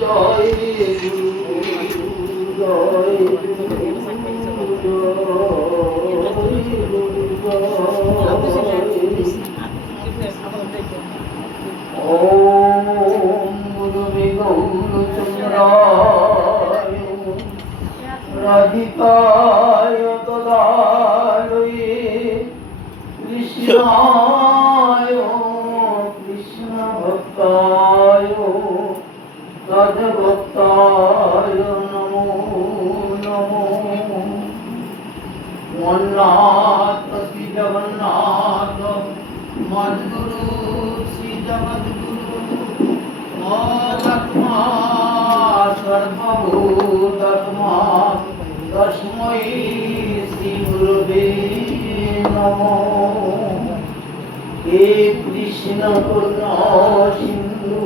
জয় জয় ওম গুরুবে গৌরচন্দ্রায় রাধিকায় তদালয়ে কৃষ্ণায় কৃষ্ণ ভক্তায় তদ্ভক্তায় নমো নমো মন্নাথ শ্রী জগন্নাথ মদ্গুরু শ্রী জগদ্গুরু মদাত্মা সর্বভূতাত্মা তস্मै শ্রী গুরুবে নমঃ। হে কৃষ্ণ করুণা সিন্ধু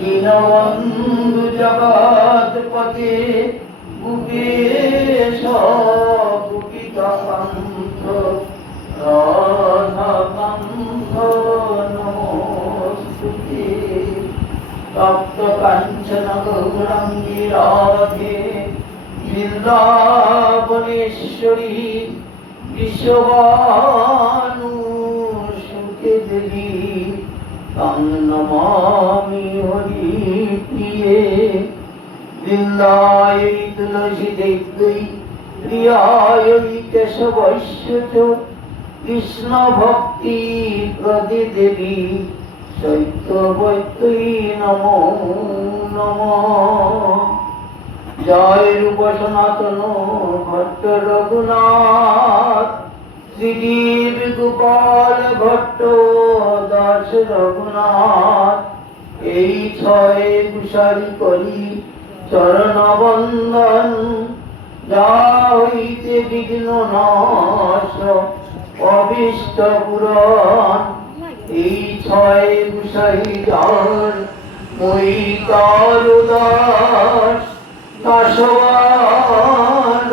দীনবন্ধু জগৎপতে গোপেশ গোপিকাকান্ত রাধাকান্ত নমস্তুতে। তপ্ত কাঞ্চন গৌরাঙ্গী রাধে বৃন্দাবনেশ্বরী বিশ্ববানুসুতে দেবী তং নমামি হরিপ্রিয়ে। বৃন্দায় তুলসী দেব্যৈ প্রিয়ায় কেশবস্য চ কৃষ্ণ ভক্তি প্রদে দেবী চৈত্রবত্যৈ নমো নমঃ। জয় রূপ সনাতন ভট্ট রঘুনাথ শ্রীদেব গোপাল ভট্ট দাস রঘুনাথ। এই ছয় কুশারি করি চরণ বন্দন যা হইতে বিঘ্ন নাশ অভীষ্ট পূরণ। এই ছয় কুশারি যার মই কারু দাস দাসবার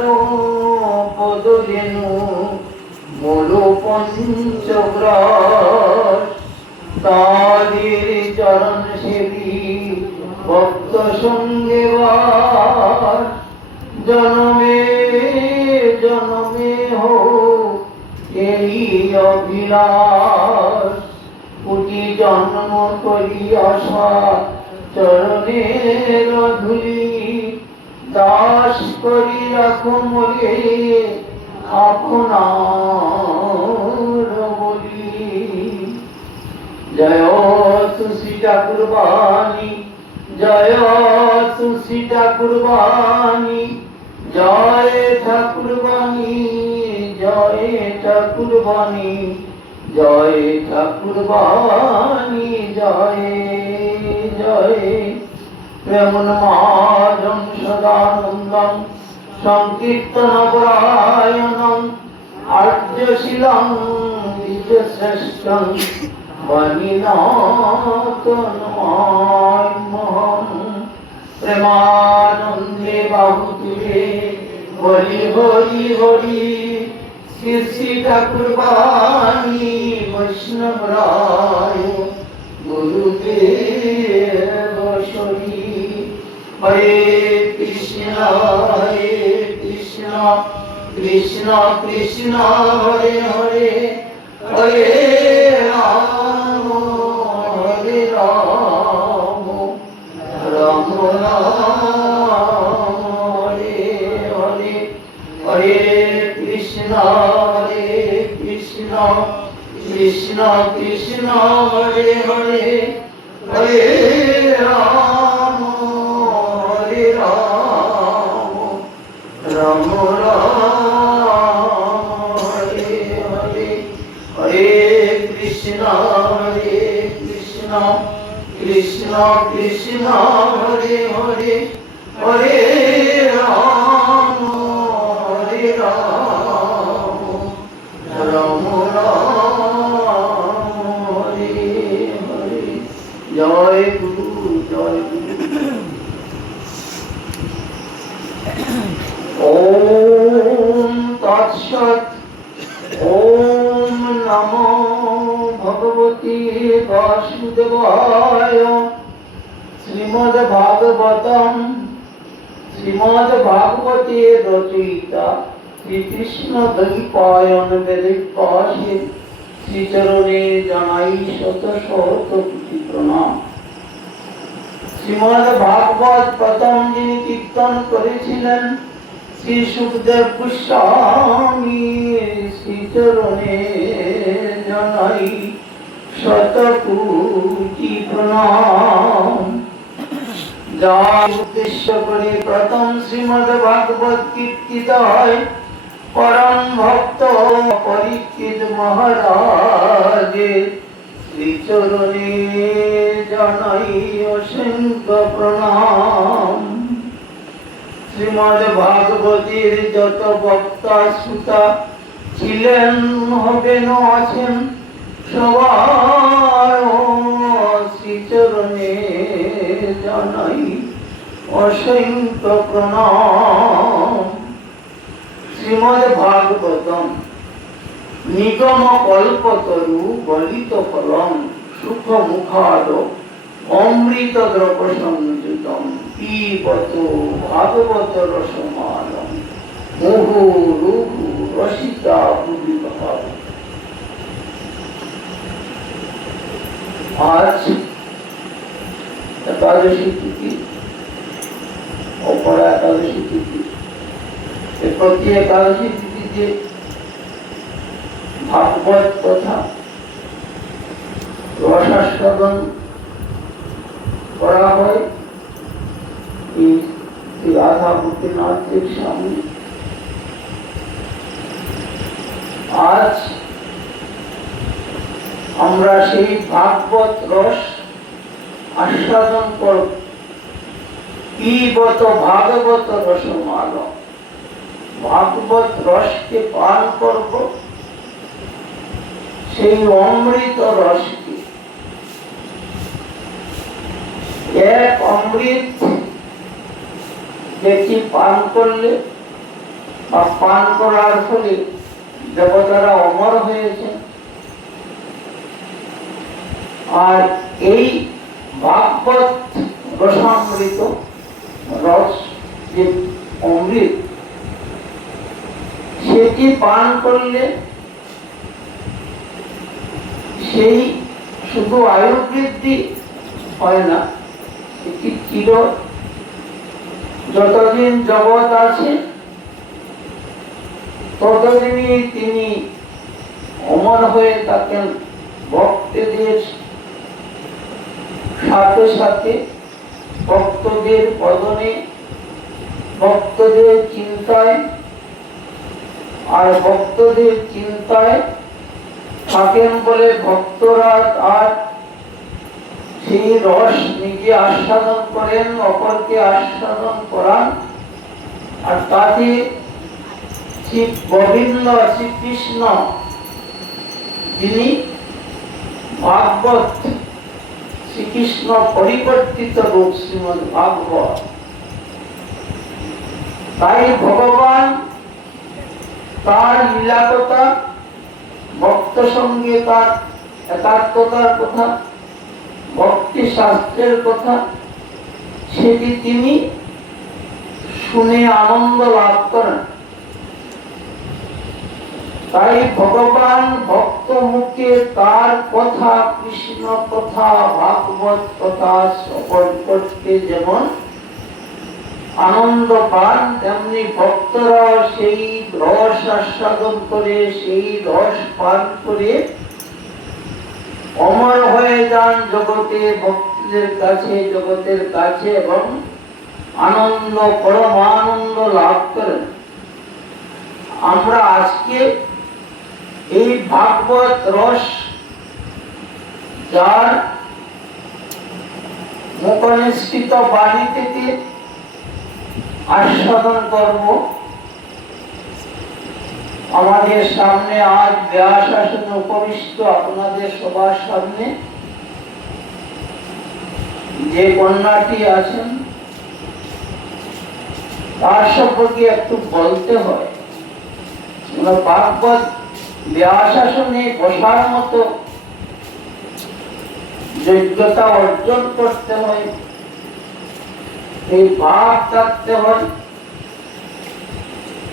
পদরেণু মূল পঞ্চগ্রাস। তাদের চরণ সেবী ভক্ত সঙ্গে বাস। জনমে জনমে হোক এই অভিলাষ। কোটি জন্ম করি আশা চরণের ধূলি। দাস করি রাখো মোরে আপনার বলি। জয় তুলসী ঠাকুর বাণী জয় তুলসী ঠাকুর বাণী জয় ঠাকুর বাণী জয় ঠাকুর বাণী জয় ঠাকুর বাণী জয় জয়। প্রেমোন্মাদং সদানন্দং সংকীর্তন পরায়ণং আর্যশীলং বিশ্বশ্রেষ্ঠং বনিনাথ নমাম্যহং। প্রেমানন্দে বাহুতুলে হরি হরি হরি। শ্রী শ্রী ঠাকুর বাণী বৈষ্ণব রায় গুরুদেব শরী। হরে কৃষ্ণ কৃষ্ণ কৃষ্ণ হরে হরে হরে রাম রাম রাম হরে হরে হরে কৃষ্ণ কৃষ্ণ কৃষ্ণ হরে হরে হরে রাম রাম রাম হরে হরে হরে কৃষ্ণ কৃষ্ণ কৃষ্ণ হরে হরে হরে রাম রাম রাম হরে হরে। জয় গুরু জয় গুরু। ওম তৎসৎ। ওম নমো ভগবতে বাসুদেবায়। শ্রীমদ্ ভাগবতম শ্রীমদ্ ভাগবতে রচয়িতা শ্রীকৃষ্ণ দ্বৈপায়ন বেদব্যাসে শ্রীচরণে জানাই শত শত কোটি প্রণাম। শ্রীমদ্ ভাগবত প্রথম যিনি কীর্তন করেছিলেন শ্রী সুখদেব গোস্বামী, শ্রীচরণে জানাই শত কোটি প্রণাম। যার উদ্দেশ্য করে প্রথম শ্রীমদ্ ভাগবত কীর্তিত হয় পরম ভক্ত পরীক্ষিত মহারাজের শ্রীচরণে জানাই অসংখ্য প্রণাম। শ্রীমদ্ ভাগবতের যত বক্তা শ্রোতা ছিলেন হবেন আছেন সবার শ্রীচরণে জানাই অসংখ্য প্রণাম। শ্রীমদ্ ভাগবতম নিগম কল্পতরু গলিত ফলম সুখ মুখাদ অমৃত দ্রব সংযুতম পিবত ভাগবত রসমালম মুহু রুহু রসিকা ভুবি ভাব। আজ একাদশী তিথি, অপরা একাদশী তিথি। প্রতি একাদশী তিথিতে ভাগবত কথা রসাস্বাদন করা হয় এই রাধা গোপীনাথের সামনে। আজ আমরা সেই ভাগবত রস আস্বাদন করব। পিবত ভাগবত রসমাল, ভাগবত রসকে পান করব, সেই অমৃত রসকে। এক অমৃত যেটি পান করলে বা পান করার ফলে দেবতারা অমর হয়েছে, আর এই ভাগবত রসামৃত রস যে অমৃত, সেটি পান করলে সেই শুধু আয়ু বৃদ্ধি হয় না, এটি চির যতদিন জগৎ আছে ততদিনই তিনি অমর হয়ে থাকেন। ভক্তদের সাথে সাথে ভক্তদের বদনে, ভক্তদের চিন্তায়, আর ভক্তদের চিন্তায় থাকেন বলে ভক্তরা আর সেই রস নিজে আস্বাদন করেন, অপরকে আস্বাদন করান। আর তাতে শ্রী গোবিন্দ শ্রীকৃষ্ণ যিনি ভাগবত, শ্রীকৃষ্ণ পরিবর্তিত রূপ শ্রীমদ্ ভাগবত। তাই ভগবান তার লীলা কথা, ভক্ত সঙ্গে তার একাত্মতার কথা, ভক্তি শাস্ত্রের কথা, সেটি তিনি শুনে আনন্দ লাভ করেন। তাই ভগবান ভক্ত মুখে তার কথা, কৃষ্ণ কথা, ভাগবত কথা শ্রবণ করতে যেমন আনন্দ পান, তেমনি ভক্তরা সেই রস আস্বাদন করে, সেই রস পান করে অমর হয়ে যান জগতে, ভক্তদের কাছে, জগতের কাছে, এবং আনন্দ, পরমানন্দ লাভ করেন। আমরা আজকে এই ভাগবত রস যার মুখনিষ্ঠিত বাণী থেকে আস্বাদন করব। আমাদের সামনে আজ ব্যাস আসনে উপবিষ্ট আপনাদের সবার সামনে যে কন্যাটি আছেন তার সম্পর্কে একটু বলতে হয়। ভাগবত ব্যাস আসনে বসার মতো যোগ্যতা অর্জন করতে হয়, এই ভাব থাকতে হয়,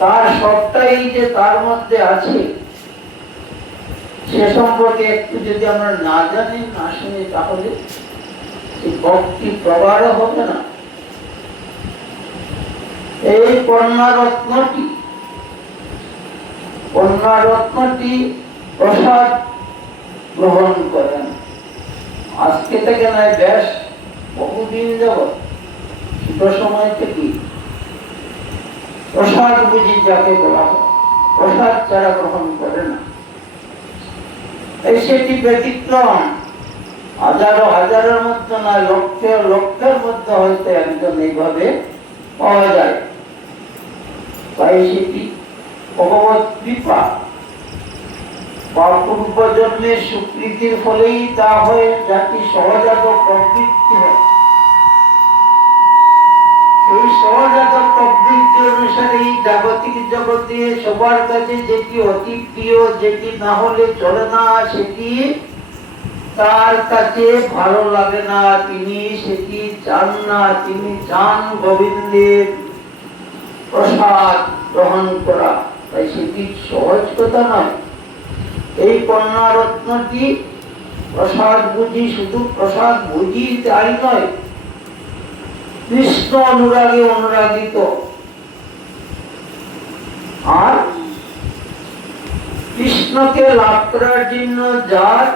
তার সবটাই যে তার মধ্যে আছে সে সম্পর্কে একটু যদি আমরা না জানি না শুনি তাহলে ভক্তি প্রগাঢ় হবে না। এই কন্যারত্নটি প্রসাদ গ্রহণ করেন। আজকে থেকে নয়, বেশ বহুদিন যাবৎ ছোট সময় থেকে প্রসাদ বুঝি যাকে বলা হয়, প্রসাদ ছাড়া গ্রহণ করে না। এই সেটি ব্যতিক্রম, হাজারের মধ্যে না, লক্ষের মধ্যে হয়তো একজন এইভাবে পাওয়া যায়। তাই সেটি ভগবত কৃপা বা পূর্ব জন্মের স্বীকৃতির ফলেই তা হয়, যাতে সহজাত প্রবৃত্তি হয়। এই সহজাত প্রবৃত্তি অনুসারে জাগতিক জগতে সবার কাছে যেটি অতি প্রিয়, যেটি না হলে চলে না, সেটি তার কাছে ভালো লাগে না, তিনি সেটি চান না। তিনি চান গোবিন্দের প্রসাদ গ্রহণ করা। তাই সেটি সহজ কথা নয়। এই কন্যারত্নটি প্রসাদ বুঝি, শুধু প্রসাদ বুঝি তাই নয়, কৃষ্ণ অনুরাগে অনুরাগিত। আর কৃষ্ণকে লাভ করার জন্য যার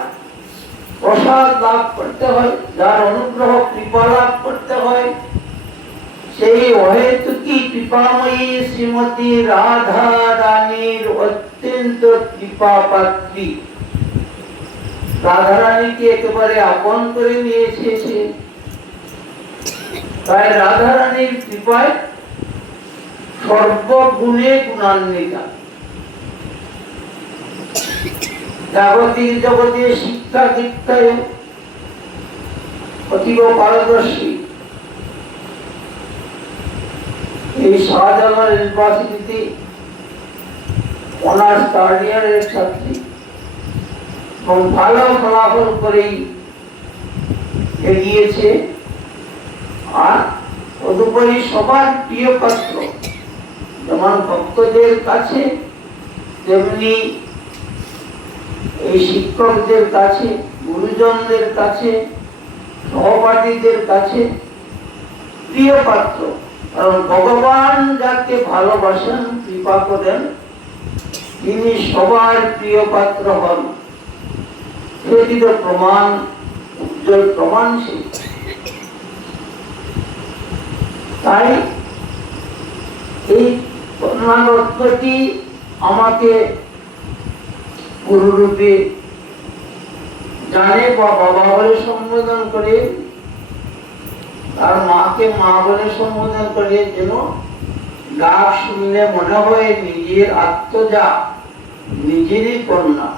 প্রসাদ লাভ করতে হয়, যার অনুগ্রহ কৃপা লাভ করতে হয়, সেই অহেতুকি কৃপাময়ী শ্রীমতী রাধা রানীর অত্যন্ত কৃপা পাত্রী। রাধা রানীকে একেবারে আপন করে নিয়েছে সে। তাই রাধা রানীর কৃপায় সর্বগুণে গুণান্বিতা, জাগতিক জগতে শিক্ষা দীক্ষায় অতীব পারদর্শী। এই শাহজালাল ইউনিভার্সিটিতে অনার্স থার্ড ইয়ারের ছাত্রী এবং ভালো ফলাফল করেই এগিয়েছে। আর তদুপরি সবার প্রিয় পাত্র, যেমন ভক্তদের কাছে তেমনি এই শিক্ষকদের কাছে, গুরুজনদের কাছে, সহপাঠীদের কাছে প্রিয় পাত্র। কারণ ভগবান যাকে ভালোবাসেন, কৃপা করেন, তিনি সবার প্রিয় পাত্র হন। এটি তো প্রমাণ, উজ্জ্বল প্রমাণশীল। তাই এই কন্যারত্নটি আমাকে গুরুরূপে জানে বা বাবা বলে সম্বোধন করে, আর মাকে মা বলে সম্বোধন করে, যেন ডাক শুনলে মনে হয় নিজের আত্মজা, নিজেরই কন্যা।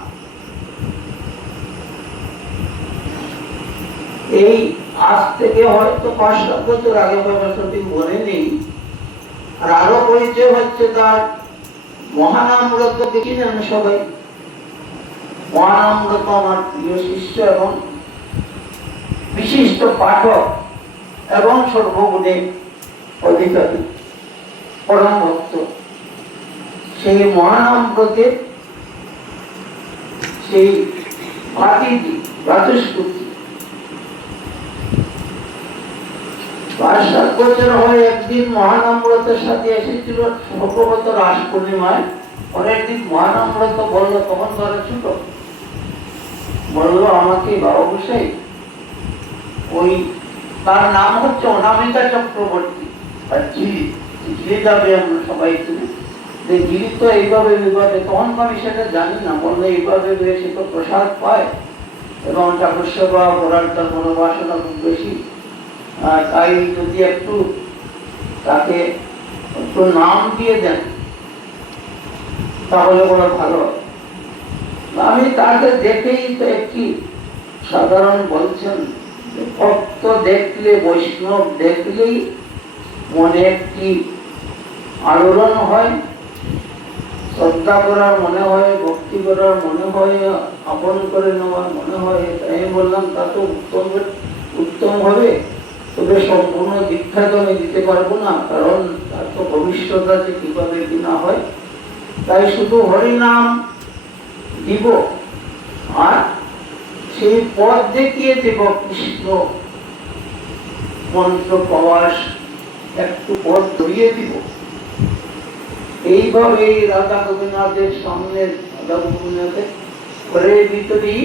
এই আজ থেকে হয়তো 5-7 বছর আগে, সঠিক মনে নেই। আর আরো পরিচয় হচ্ছে তার মহানামব্রত। দেখেছেন সবাই, মহানামব্রত আমার প্রিয় শিষ্য এবং বিশিষ্ট পাঠক এবং সর্বগুণে অধিকারী পরম ভক্ত। সেই মহানামব্রতের সেই ভাতিজি বাচস্পতি 5-7 বছর হয় একদিন মহানামব্রতের সাথে এসেছিল, সম্ভবত রাস পূর্ণিমায়। পরের দিন মহানামব্রত বললো, তখন ধরে ছোট, বললো আমাকে বাবা গোসাই, ওই তার নাম হচ্ছে অনামিকা চক্রবর্তী, আর ঝিলি যাবে আমরা সবাই ঝিলি তো এইভাবে এইভাবে, তখন আমি সেটা জানি না, বললে এইভাবে সে তো প্রসাদ পায় এবং ঠাকুর সেবা করার তার মনোবাসনা খুব বেশি। তাই যদি একটু তাকে একটু নাম দিয়ে দেন তাহলে বড় ভালো। আমি তাকে দেখেই তো একটি সাধারণ বলছেন, ভক্ত দেখলে, বৈষ্ণব দেখলেই মনে একটি আলোড়ন হয়, শ্রদ্ধা করার মনে হয়, ভক্তি করার মনে হয়, আপন করে নেওয়ার মনে হয়। আমি বললাম তা তো উত্তম হবে, তবে তবে সম্পূর্ণ দীক্ষা তো আমি দিতে পারবো না, কারণ তার তো ভবিষ্যৎ আছে, কিভাবে কি না হয়। তাই শুধু হরিনাম দিব, আর সেই পথ দেখিয়ে দেব, কৃষ্ণ মন্ত্র প্রবাস একটু পথ ধরিয়ে দিব। এইভাবে রাধা গোবিন্দের সামনে, রাধা গোবিন্দের ঘরের ভিতরেই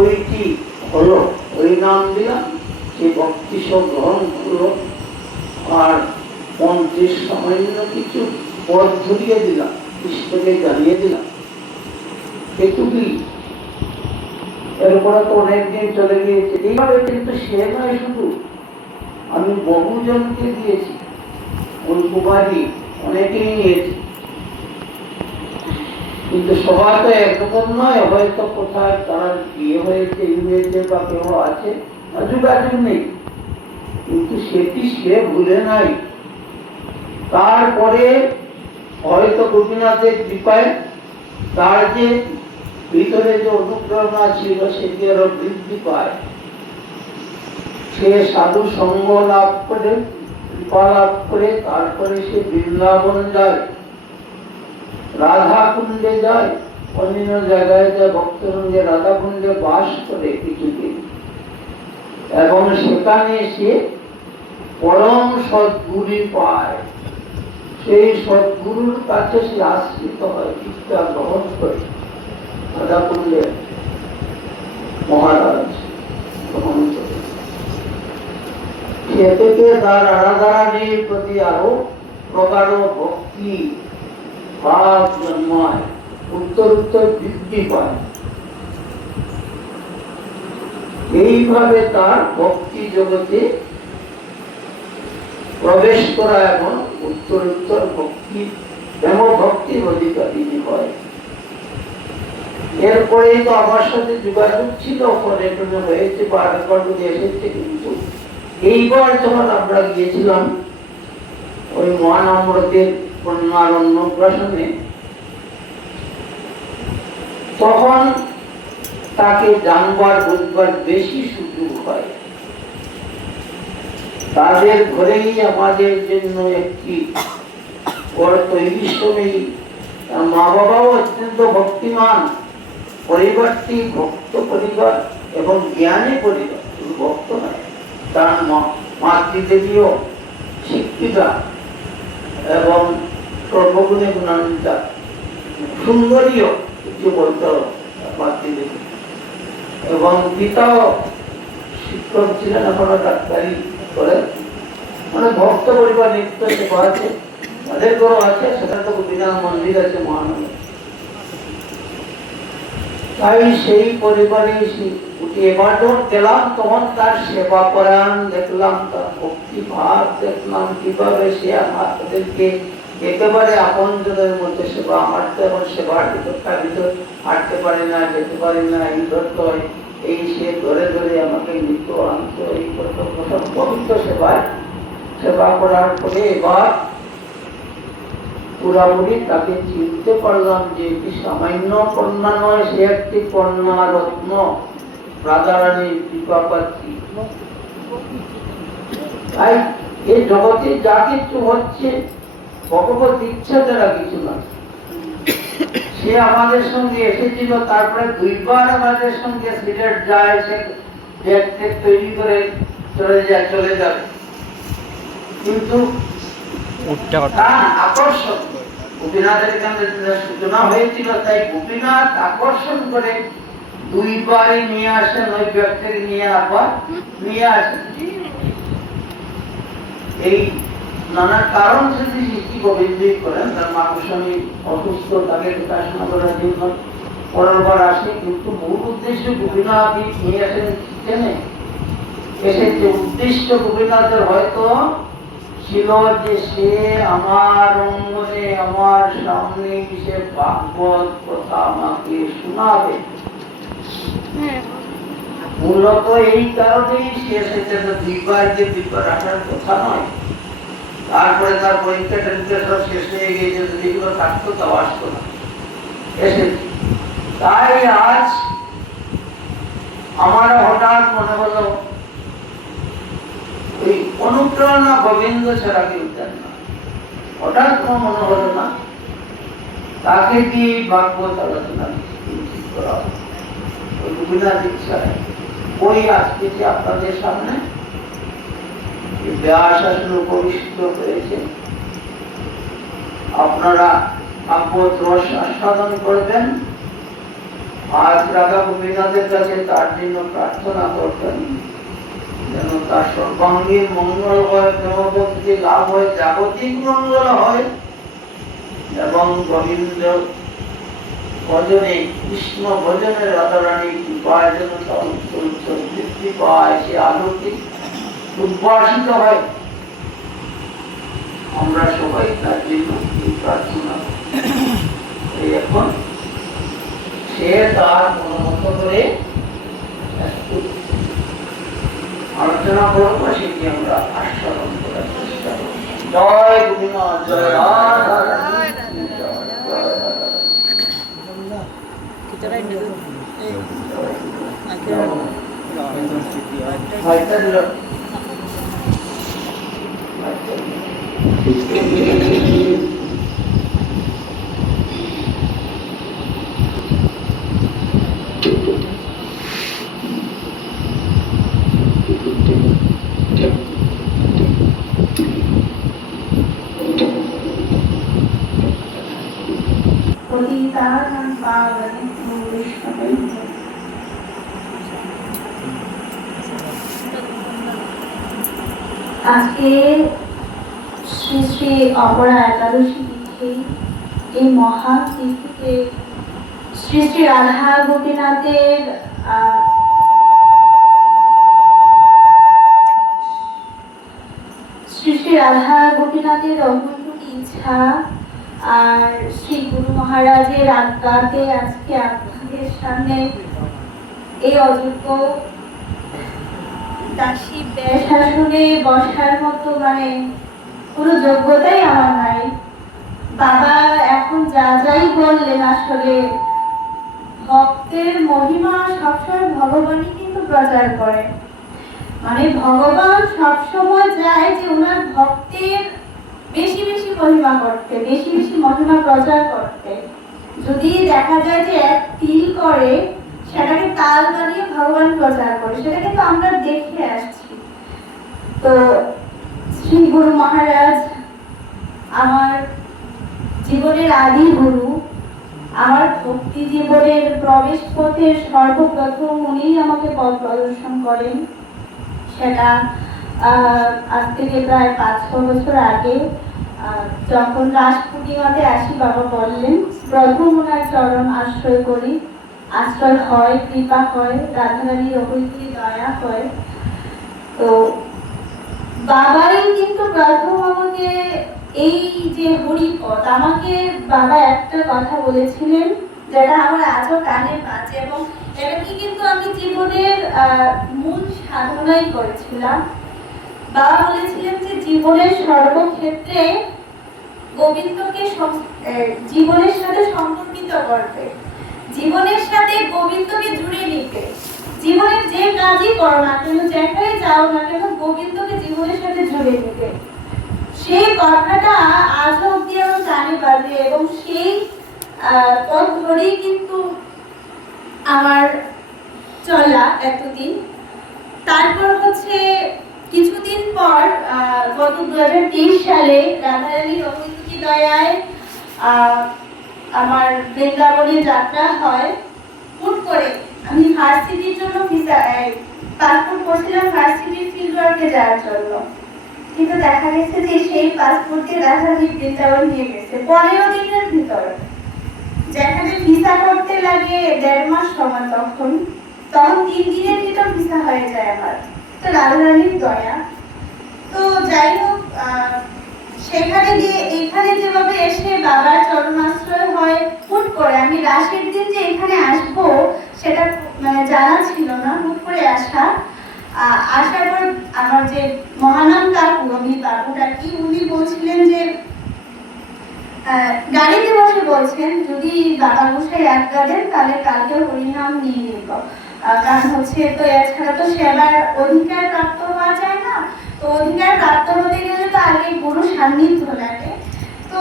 ওইটি হলো, ওই নাম দিলাম, সে ভক্তি সব গ্রহণ করলো, আর মন্ত্রের সামান্য কিছু পথ ধরিয়ে দিলাম, কৃষ্ণকে জানিয়ে দিলাম, এটুকুই। এরপরে তো অনেকদিন চলে গিয়েছে। এইভাবে কিন্তু সে নয় শুধু, আমি বহুজনকে দিয়েছি, ওই কুমারী অনেকেই নিয়েছি, কিন্তু সবাই তো একরকম নয়। হয়তো কোথায় তার বিয়ে হয়েছে, হয়েছে বা কেউ আছে, যোগাযোগ নেই, কিন্তু সেটি সে ভুলে নাই। তারপরে হয়তো গোপীনাথের কৃপায় তার যে ভিতরে যে অনুপ্রেরণা ছিল সেটি আরো বৃদ্ধি পায়। সে সাধু সঙ্গ লাভ করে, কৃপা লাভ করে, তারপরে সে বৃন্দাবন যায়, রাধা কুণ্ডে যায়, অন্য জায়গায় যায়, ভক্তরঙ্গে রাধা কুণ্ডে বাস করে কিছুদিন, এবং সেখানে সে পরম সদ্গুরু পায়। সেই সদ্গুরুর কাছে সে আশ্রিত হয়, দীক্ষা গ্রহণ করে। রাধা কুণ্ডে মহারাজ গ্রহণ করে, সে থেকে তার রাধারানীর প্রতি আরো প্রগাঢ় ভক্তি ভাব জন্মায়, উত্তর উত্তর বৃদ্ধি পায়। এইভাবে তার ভক্তি জগতে প্রবেশ করা এবং উত্তর উত্তর ভক্তি ভক্তির অধিকারী হয়। এরপরেই তো আমার সাথে যোগাযোগ ছিল, ফোনে টোনে হয়েছে, বারবার এসেছে, কিন্তু এইবার যখন আমরা গিয়েছিলাম ওই মহানম্রতের কন্যার অন্নপ্রাশনে, তখন তাকে জানবার বুঝবার বেশি সুযোগ হয়। তাদের ঘরেই আমাদের জন্য একটি ঘর তৈরির সময় মা বাবাও অত্যন্ত ভক্তিমান, পরিবারটি ভক্ত পরিবার এবং জ্ঞানী পরিবার, শুধু ভক্ত নয়, তার মাতৃদেবীও শিক্ষিতা এবং সর্বগুণে গুণান্বিতা, সুন্দরীও কিছু বলতো মাতৃদেবী, এবং পিতাও শিক্ষক ছিলেন, এখনো ডাক্তারি করেন, মানে ভক্ত পরিবার নিত্য সেবা আছে, তাদের ঘরও আছে, সেখানে তো গোপীনাথ মন্দির আছে মহানন্দ। তাই সেই পরিবারে এবার যখন গেলাম, তখন তার সেবা করান দেখলাম, তার ভক্তি ভাব দেখলাম, কিভাবে সে আমাদেরকে একেবারে আপনজনের মধ্যে সেবা। আমার তো এখন সেবার ভিতর হাঁটতে পারি না, যেতে পারি না, এই ধরতে হয়, এই সে ধরে ধরে আমাকে নিত আনত, এই করতো, পবিত্র সেবায় সেবা করার পরে এবার পুরাপুরি তাকে চিনতে পারলাম যে এটি সামান্য কন্যা নয়, সে একটি কন্যা রত্ন, রাধারানীর কৃপা পাত্রী। তাই এই জগতে যা কিছু হচ্ছে ভগবত ইচ্ছা দ্বারা কিছু না। সে আমাদের সঙ্গে এসেছিল, তারপরে দুইবার আমাদের সঙ্গে সিলেট যায়, সে ব্যাগ তৈরি করে চলে যাবে, কিন্তু আকর্ষণ গোপীনাথের সূচনা হয়েছিল, তাই গোপীনাথ আকর্ষণ করে দুইবারই নিয়ে আসেন, ওই ব্যক্তিকে নিয়ে আবার নিয়ে আসেন। এই নানা কারণ যদি সৃষ্টি গোবিন্দই করেন, তার মা গোস্বামী অসুস্থ, তাকে দেখাশোনা করার জন্য পরেরবার আসে, কিন্তু মূল উদ্দেশ্য গোপীনাথই নিয়ে আসেন। এসেছে উদ্দেশ্য গোপীনাথের হয়তো ছিল যে সে আমার অঙ্গনে, আমার সামনে সে ভাগবত কথা আমাকে শোনাবে। মূলত এই কারণেই সে এসেছে, দুইবার যে দুইবার আসার কথা নয়। তারপরে তার পরীক্ষা টরীক্ষা সব শেষ হয়ে গিয়েছে, যেগুলো থাকতো তাও আসতো না, এসেছে। তাই আজ আমার হঠাৎ মনে হলো ওই অনুপ্রেরণা গোবিন্দ ছাড়া কেউ দেন না। হঠাৎ কোনো মনে হলো না তাকে দিয়ে ভাগবত আলোচনা করা ওই গোপীনাথ ইচ্ছায় ওই আজকে যে আপনাদের সামনে ব্যাস আসলে উপবিষ্ট হয়েছে, আপনারা ভাগবত রস আস্বাদন করবেন। আজ রাধা গোপীনাথের কাছে তার জন্য প্রার্থনা করবেন যেন তার সর্বাঙ্গীন মঙ্গল হয়, প্রেমভক্তি লাভ হয়, জাগতিক মঙ্গল হয় এবং গোবিন্দ ভজনে, কৃষ্ণ ভজনে রাধারানী কৃপায় যেন বৃদ্ধি পায়, সে আলোকিত উদ্ভাসিত হয়। আমরা সবাই তার জন্য প্রার্থনা করি। এখন সে তার মনোমত করে আলোচনা করবো, সেটি আমরা আস্বাদন করার চেষ্টা করব। জয় গোপীনাথ, জয় রাধা। আজকে শ্রী শ্রী অপরা একাদশী তিথি, এই মহান তিথিতে শ্রী শ্রী রাধা গোপীনাথের শ্রী শ্রী রাধা গোপীনাথের অকুণ্ঠ ইচ্ছা আর শ্রী গুরু মহারাজের আজ্ঞাতে আজকে আপনাদের সামনে এই অযোগ্য দাসী বেশাসনে বসার মতো কোনো যোগ্যতাই আমার নাই। বাবা এখন যা যাই বললেন, আসলে ভক্তের মহিমা সবসময় ভগবানই কিন্তু প্রচার করে। ভগবান সবসময় চায় যে ওনার ভক্তের বেশি বেশি মহিমা করতে, বেশি বেশি মহিমা প্রচার করতে। যদি দেখা যায় যে এক তিল করে, সেটাকে তাল বানিয়ে ভগবান প্রচার করে, সেটা কিন্তু আমরা দেখে আসছি। তো শ্রী গুরু মহারাজ আমার জীবনের আদি গুরু, আমার ভক্তি জীবনের প্রবেশ পথে সর্বপ্রথম উনি আমাকে পথ প্রদর্শন করেন। সেটা আজ থেকে প্রায় 5-6 বছর আগে যখন রাস পূর্ণিমাতে আসি, বাবা বললেন প্রথম ওনার চরণ আশ্রয় করি, আশ্রয় হয়, কৃপা হয়, রাধারানীর অবৈতী দয়া হয়। তো বাবাই কিন্তু প্রথম আমাকে এই যে হরিপদ, আমাকে বাবা একটা কথা বলেছিলেন যেটা আমার আজও কানে বাজে, এবং এটাকে কিন্তু আমি জীবনের মূল সাধনাই করেছিলাম। বাবা বলেছিলেন যে জীবনের সর্বক্ষেত্রে গোবিন্দকে জীবনের সাথে সম্পর্কিত করবে, জীবনের সাথে গোবিন্দকে জুড়ে নিতে। জীবনের যে কাজই করো না কেন, যেখানে যাও না কেন, গোবিন্দকে জীবনের সাথে জুড়ে নিতে। সেই কথাটা আজ অব্দি আমার কানে বাজে, এবং সেই পথ ধরেই কিন্তু আমার চলা এতদিন। তারপর কিছুদিন পর গত 2023 সালে রাধারানীর অবৈতী দয়ায় আমার বৃন্দাবনে যাত্রা হয়। হুট করে আমি ভার্সিটির জন্য পাসপোর্ট করছিলাম, ভার্সিটির ফিল্ড ওয়ার্কে যাওয়ার জন্য। কিন্তু দেখা গেছে যে সেই পাসপোর্টে রাধারানী বৃন্দাবন নিয়ে গেছে 15 দিনের ভিতর, যেখানে ভিসা করতে লাগে 1.5 মাস সময়। তখন 3 দিনের ভিতর ভিসা হয়ে যায় আমার। তো রাধারানীর দয়া। তো যাই হোক, সেখানে গিয়ে এখানে যেভাবে এসে বাবার চরণাশ্রয় হয়, হুট করে আমি রাসের দিন যে এখানে আসবো সেটা জানা ছিল না। হুট করে আসার পর আমার যে মহানাম কাকু, আমি বাবুটা কি, উনি বলছিলেন যে গাড়িতে বসে বলছেন যদি বাবা গোসাই আজ্ঞা দেন তাহলে কালকে হরিনাম নিয়ে নিব। কারণ তো এছাড়া তো সেবার অধিকার প্রাপ্ত হওয়া যায় না। তো অধিকার প্রাপ্ত হতে গেলে তো আগে গুরু সান্নিধ্য লাগে। তো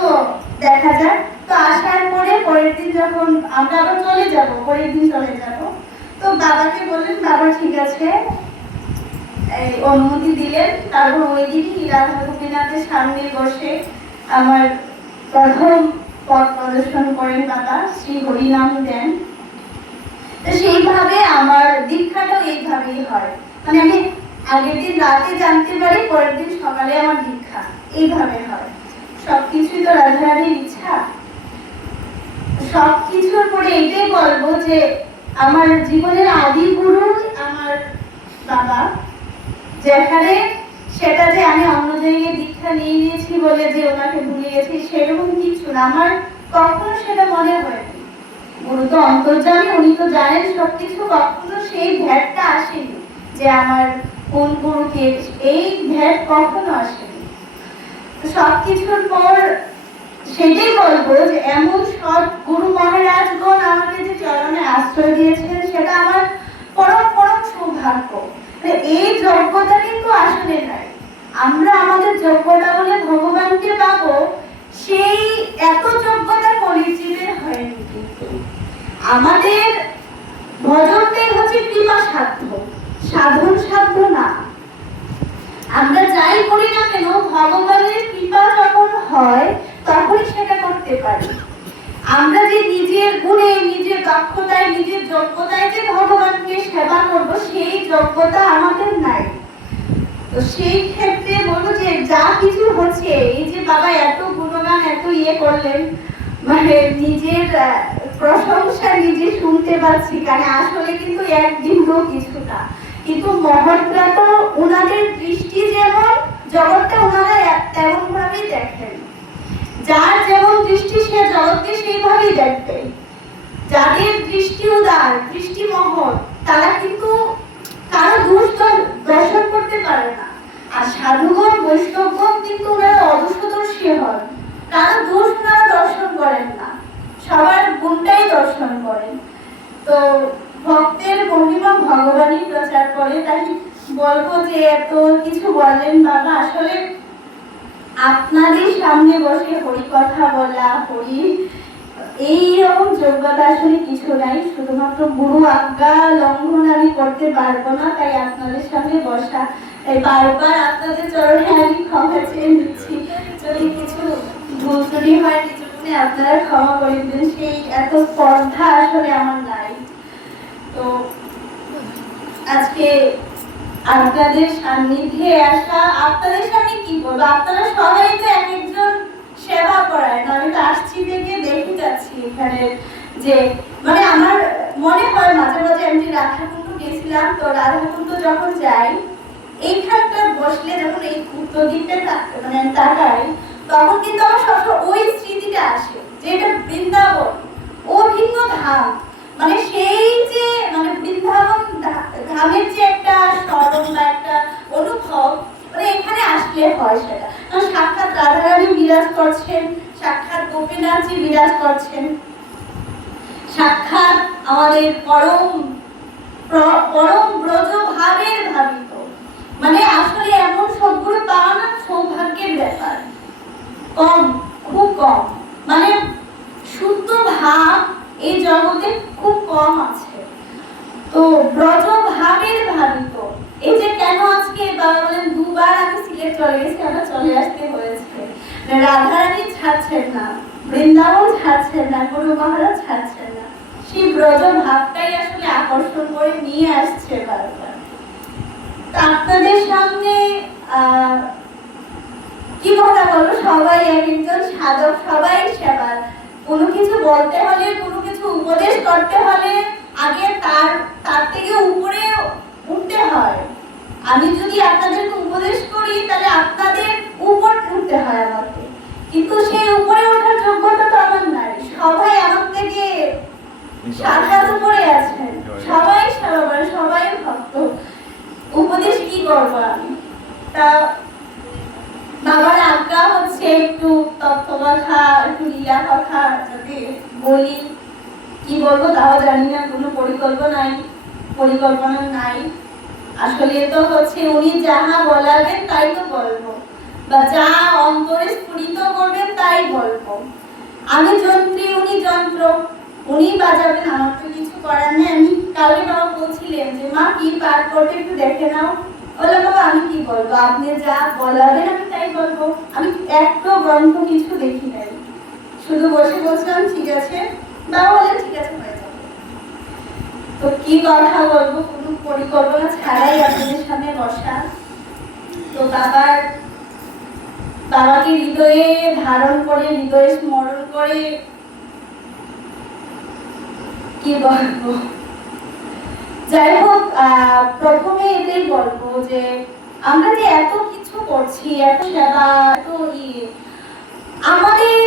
দেখা যাক। তো আসার পরে পরের দিন যখন আমরা আবার চলে যাব, পরের দিন চলে যাব, তো বাবাকে বললেন, বাবা ঠিক আছে, এই অনুমতি দিলেন। তারপর ওই দিনই রাধা গোপীনাথের সামনে বসে আমার প্রথম পথ প্রদর্শন করেন বাবা, শ্রী হরিনাম দেন। তো সেইভাবে আমার দীক্ষাটাও এইভাবেই হয়, মানে আমি আগের দিন রাতে জানতে পারি, পরের দিন সকালে আমার দীক্ষা, এইভাবে হয়। সবকিছুই তো রাধারানীর ইচ্ছা। সবকিছুর পরে এটাই বলবো যে আমার জীবনের আদি গুরু আমার বাবা। যেখানে সেটা যে আমি অন্য জায়গায় দীক্ষা নিয়ে নিয়েছি বলে যে ওনাকে ভুলে গেছি, সেরকম কিছু না, আমার কখনো সেটা মনে হয়নি। গুরু তো অন্তর্যামী, উনি তো জানেন সবকিছু, কখনো সেই ভ্যাটটা আসেনি যে আমার কোন গুরুকে, এই ভ্যাট কখনো আসেনি। সবকিছুর পর সেটাই বলবো যে এমন সব গুরু মহারাজগণ আমাকে যে চরণে আশ্রয় দিয়েছেন, সেটা আমার পরম পরম সৌভাগ্য। এই যোগ্যতা কিন্তু আসলে নাই, আমরা আমাদের যোগ্যতা বলে ভগবানকে পাবো, সেই এত যোগ্যতা কলিযুগের হয়নি। কিন্তু আমাদের ভজনটাই হচ্ছে কৃপা সাধ্য, সাধন সাধ্য না। আমরা যাই করি না কেন, ভগবানের কৃপা যখন হয় তখনই সেটা করতে পারি। আমরা যে নিজের গুণে, নিজের দক্ষতায়, নিজের যোগ্যতায় যে ভগবানকে সেবা করব, সেই যোগ্যতা আমাদের নাই। তো সেই ক্ষেত্রে বলবো যে যা কিছু হচ্ছে, এই যে বাবা এত গুণগান, এত করলেন, মানে নিজের প্রশংসা নিজে শুনতে পাচ্ছি, কারণ আসলে কিন্তু একদিনও কিছুটা, কিন্তু মহৎরা তো ওনাদের দৃষ্টি যেমন, জগৎটা ওনারা তেমন ভাবেই দেখেন। যার যেমন দৃষ্টি, সে জগৎকে সেইভাবেই দেখবে। যাদের দৃষ্টি উদার, দৃষ্টি মহৎ, তারা কিন্তু কারো দোষ দর্শন করতে পারে না। আর সাধুগণ, বৈষ্ণবগণ কিন্তু ওনারা অদোষদর্শী হন, কারো দোষ ওনারা দর্শন করেন না, সবার গুণটাই দর্শন করেন। তো ভক্তের মহিমা ভগবানই প্রচার করে। তাই বলবো যে এত কিছু বলেন বাবা, আসলে আপনাদের সামনে বসে হরি কথা বলা, হরি এইরকম যোগ্যতা আসলে কিছু নাই, শুধুমাত্র গুরু আজ্ঞা লঙ্ঘন আমি করতে পারবো না, তাই আপনাদের সামনে বসা। তাই বারবার আপনাদের চরণে আমি ক্ষমা চেয়ে নিচ্ছি, যদি কিছু ভুল ত্রুটি হয় কিছু মনে আপনারা ক্ষমা করে দিন, সেই এত স্পর্ধা আসলে আমার নাই। তো আজকে আপনাদের সান্নিধ্যে আসা, আপনাদের সামনে কি বলবো, আপনারা সবাই তো এক একজন সেবা করায়। আমি তো আসছি থেকে দেখে যাচ্ছি এখানে যে, মানে আমার মনে হয় মাঝে মাঝে আমি রাধাকুণ্ড গেছিলাম, তো রাধাকুণ্ড যখন যাই, এইখানটা বসলে যখন এই উত্তর দিকটা মানে আমি তাকাই, তখন কিন্তু আমার সবসময় ওই স্মৃতিটা আসে যে এটা বৃন্দাবন, অভিন্ন ধাম। মানে সেই যে মানে বৃন্দাবন ধামের যে একটা স্মরণ বা একটা অনুভব, মানে এখানে আসলে হয় সেটা। সাক্ষাৎ রাধারানী বিরাজ করছেন, সাক্ষাৎ গোপীনাথজি বিরাজ করছেন, সাক্ষাৎ আমাদের পরম পরম ব্রজ ভাবের ভাবিত। মানে আসলে এমন সদ্গুরু পাওয়া না সৌভাগ্যের ব্যাপার, কম, খুব কম। মানে শুদ্ধ ভাব এই জগতে খুব কম আছে। তো ব্রজ ভাবের ভাবিত, এই যে কেন আজকে বাবা বলেন দুবার আমি সিলেট চলে গেছি, আমার চলে আসতে হয়েছে। রাধারানী ছাড়ছেন না, বৃন্দাবন ছাড়ছেন না, গুরু মহারাজ ছাড়ছেন না, সেই ব্রজ ভাবটাই আসলে আকর্ষণ করে নিয়ে আসছে বারবার। আপনাদের সামনে কি কথা বলবো, সবাই এক একজন সাধক, সবাই সেবার। কোনো কিছু বলতে হলে, কোনো কিছু উপদেশ করতে হলে আগে তার থেকে উপরে উঠতে হয়। আমি যদি আপনাদেরকে উপদেশ করি, তাহলে আপনাদের উপর উঠতে হয় আমাকে, কিন্তু সেই উপরে ওঠার যোগ্যতা তো আমার নাই। সবাই আমার থেকে সাধারণ উপরে আছেন, সবাই সবার, সবাই ভক্ত, উপদেশ কি করবো আমি। তা বাবার আজ্ঞা হচ্ছে একটু তত্ত্ব কথা, একটু লীলা কথা যদি বলি, কি বলবো তাও জানি না, কোনো পরিকল্পনা নাই। আসলে তো হচ্ছে উনি যাহা বলাবেন তাই তো বলবো, বা যা অন্তরে স্ফুরিত করবেন তাই বলবো। আমি যন্ত্রী, উনি যন্ত্র, উনি বাজাবেন, আমার তো কিছু করার নেই। আমি কালকে বাবা বলছিলেন যে মা কি পাঠ করতে একটু দেখে নাও। বললাম বাবা আমি কি বলবো, আপনি যা বলাবেন আমি তাই বলবো। আমি একটা গ্রন্থ কিছু দেখি নাই, শুধু বসে বলছিলাম ঠিক আছে, বাবা বললেন ঠিক আছে হয়ে যাবে। তো কি কথা বলবো, কোনো পরিকল্পনা ছাড়াই আপনাদের সামনে বসা। তো বাবাকে হৃদয়ে ধারণ করে, হৃদয়ে স্মরণ করে কি বলবো। যাই হোক, প্রথমে এটাই বলবো যে আমরা যে এত কিছু করছি, এত সেবা, এত আমাদের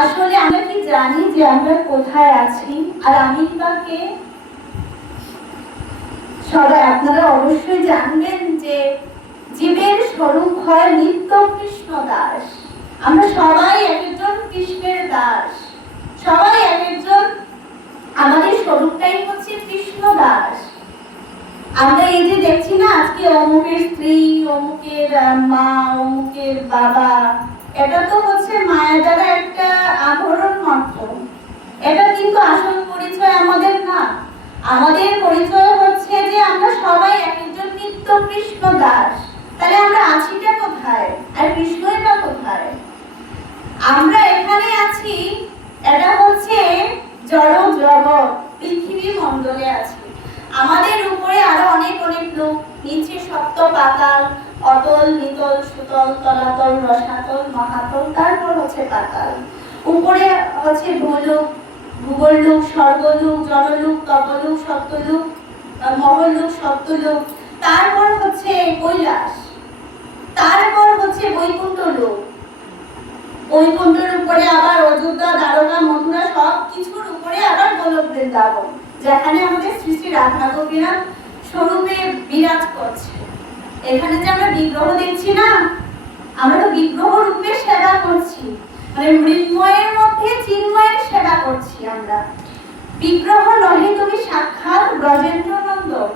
আসলে আমরা কি জানি যে আমরা কোথায় আছি আর আমি বা কে? সবাই আপনারা অবশ্যই জানবেন যে জীবের স্বরূপ হয় নিত্য কৃষ্ণ দাস। আমরা সবাই এক একজন কৃষ্ণের দাস, সবাই এক একজন, আমাদের স্বরূপটাই হচ্ছে কৃষ্ণ দাস। আমরা এই যে দেখছি না আজকে অমুকের স্ত্রী, অমুকের মা, অমুকের বাবা, এটা তো হচ্ছে মায়া দ্বারা একটা আবরণ মাত্র। এটা কিন্তু আসল পরিচয় আমাদের না। আমাদের পরিচয় হচ্ছে যে আমরা সবাই এক একজন নিত্য কৃষ্ণ দাস। তাহলে আমরা আছিটা কোথায় আর কৃষ্ণই বা কোথায়? আমরা এখানে আছি, এটা হচ্ছে জড় জগৎ, পৃথিবী মণ্ডলে আছি। আমাদের উপরে আরো অনেক অনেক লোক, নিচে সপ্ত পাতাল, অতল, নিতল, সুতল, তলাতল, রসাতল, মহাতল, তারপর হচ্ছে পাতাল। উপরে হচ্ছে ভূলোক, ভূগোললোক, স্বর্গলোক, জললোক, তপলোক, সপ্তলোক, মহলোক, সপ্তলোক, তারপর হচ্ছে কৈলাস, তারপর হচ্ছে বৈকুণ্ঠ লোক। বৈকুণ্ঠের উপরে আবার অযোধ্যা, দ্বারকা, মথুরা, সব কিছুর উপরে আবার গোলক বৃন্দাবন, যেখানে আমাদের শ্রী শ্রী রাধা গোপীনাথ স্বরূপে বিরাজ করছে। এখানে যে আমরা বিগ্রহ দেখছি না, আমরা তো বিগ্রহ রূপে সেবা করছি, মানে মৃন্ময়ের মধ্যে চিন্ময়ের সেবা করছি আমরা। বিগ্রহ নহে তুমি সাক্ষাৎ ব্রজেন্দ্র নন্দন,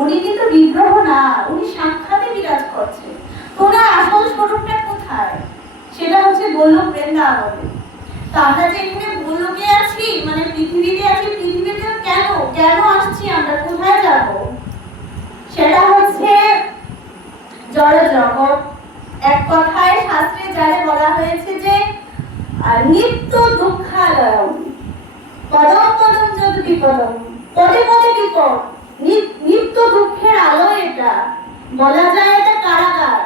উনি কিন্তু বিগ্রহ না, উনি সাক্ষাতে বিরাজ করছে। ওনার আসল স্বরূপটা কোথায়? সেটা হচ্ছে গোলক বৃন্দাবনে। তো আমরা যে এখানে গোলকে আছি, মানে পৃথিবীতে আছি, পৃথিবীতে কেন কেন আসছি, আমরা কোথায় যাব? সেটা হচ্ছে জড় জগৎ। এক কথায় শাস্ত্রে যারে বলা হয়েছে যে নিত্য দুঃখালয়ম, পদম পদম যদ বিপদম, পদে পদে বিপদ, নিত্য দুঃখের আলো। এটা বলা যায় এটা কারাগার।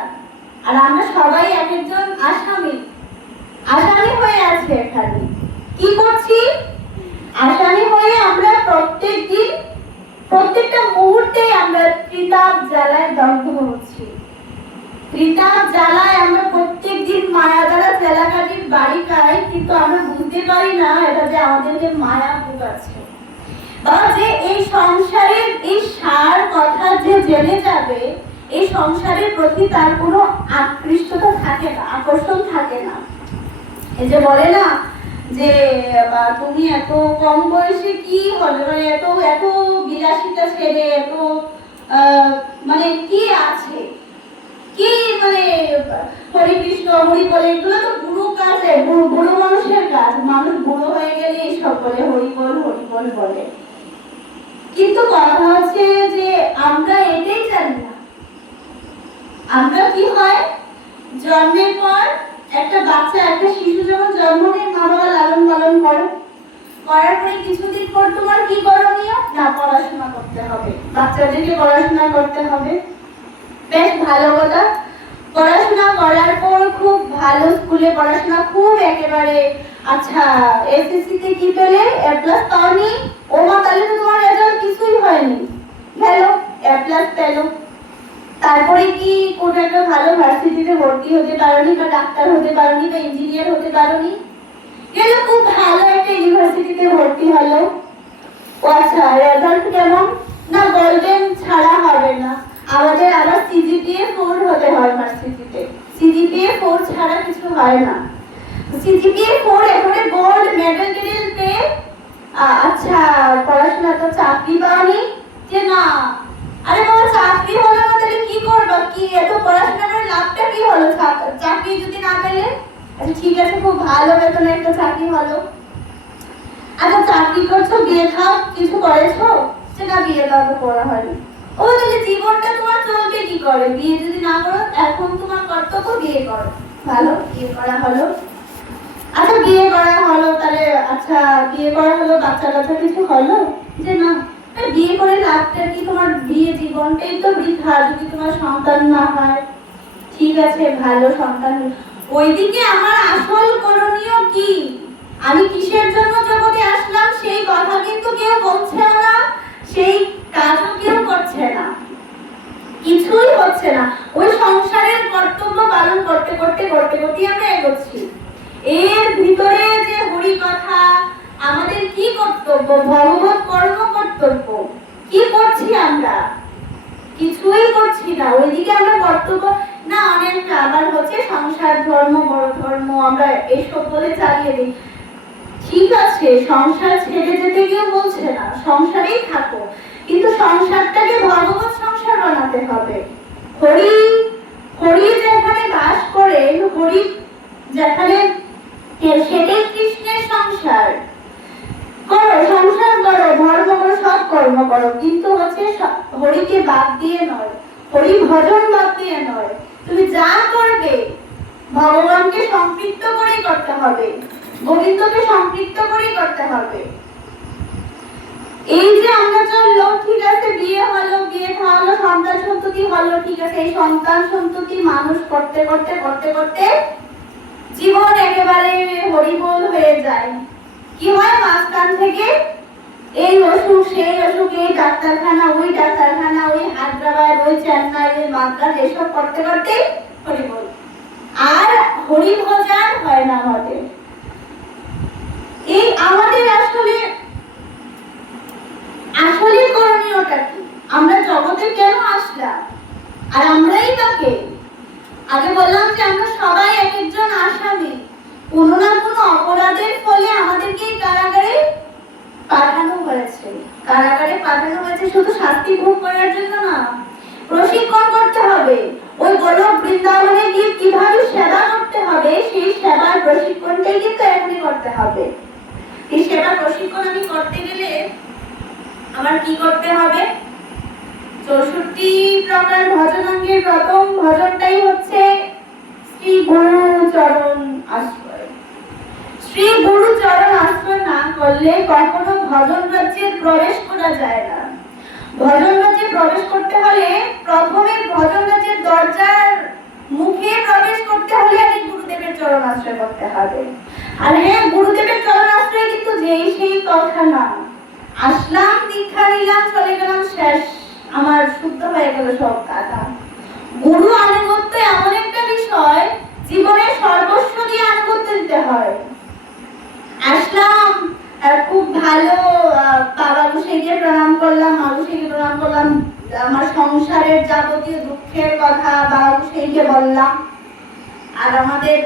আর আমরা সবাই এক একজন আসামি, আসামি হয়ে আছে এখানে। কি করছি? আসামি হয়ে আমরা প্রত্যেকদিন, প্রত্যেকটা মুহূর্তে আমরা ত্রিতাপ জ্বালায় দগ্ধ হচ্ছি। ত্রিতাপ জ্বালায় আমরা প্রত্যেকদিন মায়া দ্বারা জেলাকাঠির বাড়ি খাই, কিন্তু আমরা বুঝতে পারি না এটা যে আমাদেরকে মায়া ভোগাচ্ছে। বা যে এই সংসারের এই সার কথা যে জেনে যাবে, এই সংসারের প্রতি তার কোনো আকৃষ্টতা থাকে না, আকর্ষণ থাকে না। এই যে বলে না যে তুমি এত কম বয়সে কি হবে, মানে এত এত বিলাসিতা ছেড়ে, এত মানে কি আছে, কি মানে হরে কৃষ্ণ হরি বলে, এগুলো তো বুড়ো কাজ, বুড়ো মানুষের কাজ। মানুষ বুড়ো হয়ে গেলে এইসব বলে হরি বল বলে। কিন্তু কথা হচ্ছে যে আমরা এটাই জানি না। আমরা কি হয়, জন্মের পর একটা বাচ্চা, একটা শিশু যখন জন্ম নেয়, মা বাবা লালন পালন করে, করার পরে কিছুদিন পর তোমার কি করণীয়? না, পড়াশোনা করতে হবে, বাচ্চাদেরকে পড়াশোনা করতে হবে। বেশ ভালো কথা। পড়াশোনা করার পর খুব ভালো স্কুলে পড়াশোনা, খুব একেবারে আচ্ছা, এসএসসি তে কি পেলে? এ প্লাস পাওনি? ও মা, তাহলে তো তোমার রেজাল্ট কিছুই হয়নি। গেল, এ প্লাস পেলো। তারপরে কি কোন একটা ভালো ভার্সিটিতে ভর্তি হতে পারোনি, বা ডাক্তার হতে পারোনি, বা ইঞ্জিনিয়ার হতে পারোনি। গেল, খুব ভালো একটা ইউনিভার্সিটিতে ভর্তি হলো। ও আচ্ছা, রেজাল্ট কেমন? না, গোল্ডেন ছাড়া হবে না, আমাদের আবার সিজিপিএ 4 হতে হয় ভার্সিটিতে। সিজিপিএ 4 ছাড়া কিছু হয় না। সিজিপিএ 4 এখানে গোল্ড মেডেল পেয়ে আচ্ছা পড়াশোনা তো চাকরি পাওনি? যে না, আরে বাবা, চাকরি হলো না তাহলে কি করবা? কি এত পড়াশোনা করে লাভটা কি হলো? চাকরি যদি না পেলে? আচ্ছা ঠিক আছে, খুব ভালো বেতনের একটা চাকরি হলো। আচ্ছা চাকরি করছো, বিয়ে খাও, কিছু করেছো? সেটা বিয়ে দাও তো করা হয়নি। ও তাহলে জীবনটা তোমার চলবে কি করে? বিয়ে যদি না করো, এখন তোমার কর্তব্য বিয়ে করো। ভালো, বিয়ে করা হলো। আচ্ছা বিয়ে করা হলো তাহলে, আচ্ছা বিয়ে করা হলো, বাচ্চা কাচ্চা কিছু হলো? যে না। বিয়ে করে লাভটা কি? তোমার বিয়ে জীবনটাই তো বৃথা যদি তোমার সন্তান না হয়। ঠিক আছে, ভালো সন্তান। ওইদিকে আমার আসল করণীয় কি? আমি কিসের জন্য জগতে আসলাম সেই কথা কিন্তু কেউ বলছে না, সেই কাজও কেউ করছে না, কিছুই হচ্ছে না। ওই সংসারের কর্তব্য পালন করতে করতে করতে করতে আমরা এগোচ্ছি। এর ভিতরে যে হরি কথা, আমাদের কি কর্তব্য? ভগবত কর্ম কর্তব্য। কি করছি আমরা? কিছুই করছি না। ওইদিকে আমরা কর্তব্য না, অনেক আবার হচ্ছে সংসার ধর্ম, বড় ধর্ম, আমরা এইসব বলে চালিয়ে দিই। ঠিক আছে, সংসার ছেড়ে যেতে কেউ বলছে না, সংসারেই থাকো, কিন্তু সংসারটাকে ভগবত সংসার বানাতে হবে। হরি হরি যেখানে বাস করে, হরি যেখানে, সেটাই কৃষ্ণের সংসার। করো সংসার করো, ধর্ম করো, সব কর্ম করো, কিন্তু হচ্ছে হরিকে বাদ দিয়ে নয়, হরি ভজন বাদ দিয়ে নয়। তুমি যা করবে ভগবানকে সম্পৃক্ত করেই করতে হবে, গোবিন্দকে সম্পৃক্ত করেই করতে হবে। এই যে আমরা চললো, ঠিক আছে, বিয়ে হলো, বিয়ে হলো, সন্তান সন্ততি হলো, ঠিক আছে, এই সন্তান সন্ততি মানুষ করতে করতে করতে করতে জীবন একেবারে হরিবোল হয়ে যায়। কি হয়? মাঝখান থেকে এই অসুখ, সেই অসুখ, এই ডাক্তারখানা, ওই ডাক্তারখানা, ওই হায়দ্রাবাদ, ওই চেন্নাই, ওই মাদ্রাজ, এসব করতে করতে হরিবোল, আর হরি ভজন হয় না আমাদের। এই আমাদের আসলে আসলে করণীয়টা কি? আমরা জগতে কেন আসলাম? আর আমরাই তাকে, আগে বললাম যে আমরা সবাই এক একজন আসামি। কোনো না কোনো অপরাধের ফলে আমাদেরকে কারাগারে পাঠানো হয়েছে। কারাগারে পাঠানো হয়েছে শুধু শাস্তি ভোগ করার জন্য না, প্রশিক্ষণ করতে হবে। ওই গোলক বৃন্দাবনে গিয়ে কিভাবে সেবা করতে হবে, সেই সেবার প্রশিক্ষণটাই কিন্তু এখনই করতে হবে। এই সেবা প্রশিক্ষণ আমি করতে গেলে আমার কি করতে হবে? 64 প্রকার ভজনাঙ্গের প্রথম ভজনটাই হচ্ছে শ্রী গুরু চরণ আশ্রয়। শ্রী গুরু চরণ আশ্রয় না করলে কখনো ভজন রাজ্যে প্রবেশ করা যায় না। ভজন রাজ্যে প্রবেশ করতে হলে প্রথমে ভজন রাজ্যের দরজার মুখে প্রবেশ করতে হলে আগে গুরুদেবের চরণ আশ্রয় করতে হবে। আর হ্যাঁ, গুরুদেবের চরণ আশ্রয় কিন্তু যেই সেই কথা না। আসলাম, দীক্ষা নিলাম, চলে গেলাম, শেষ, আমার শুদ্ধ হয়ে গেল সব কথা। গুরু আনুগত্য এমন একটা বিষয়, জীবনে সর্বস্ব দিয়ে আনুগত্য দিতে হয়। আসলাম, খুব ভালো, বাবা গোসাইকে প্রণাম করলাম, মা গোসাইকে প্রণাম করলাম, আমার সংসারের যাবতীয় দুঃখের কথা বাবা গোসাইকে বললাম। আর আমাদের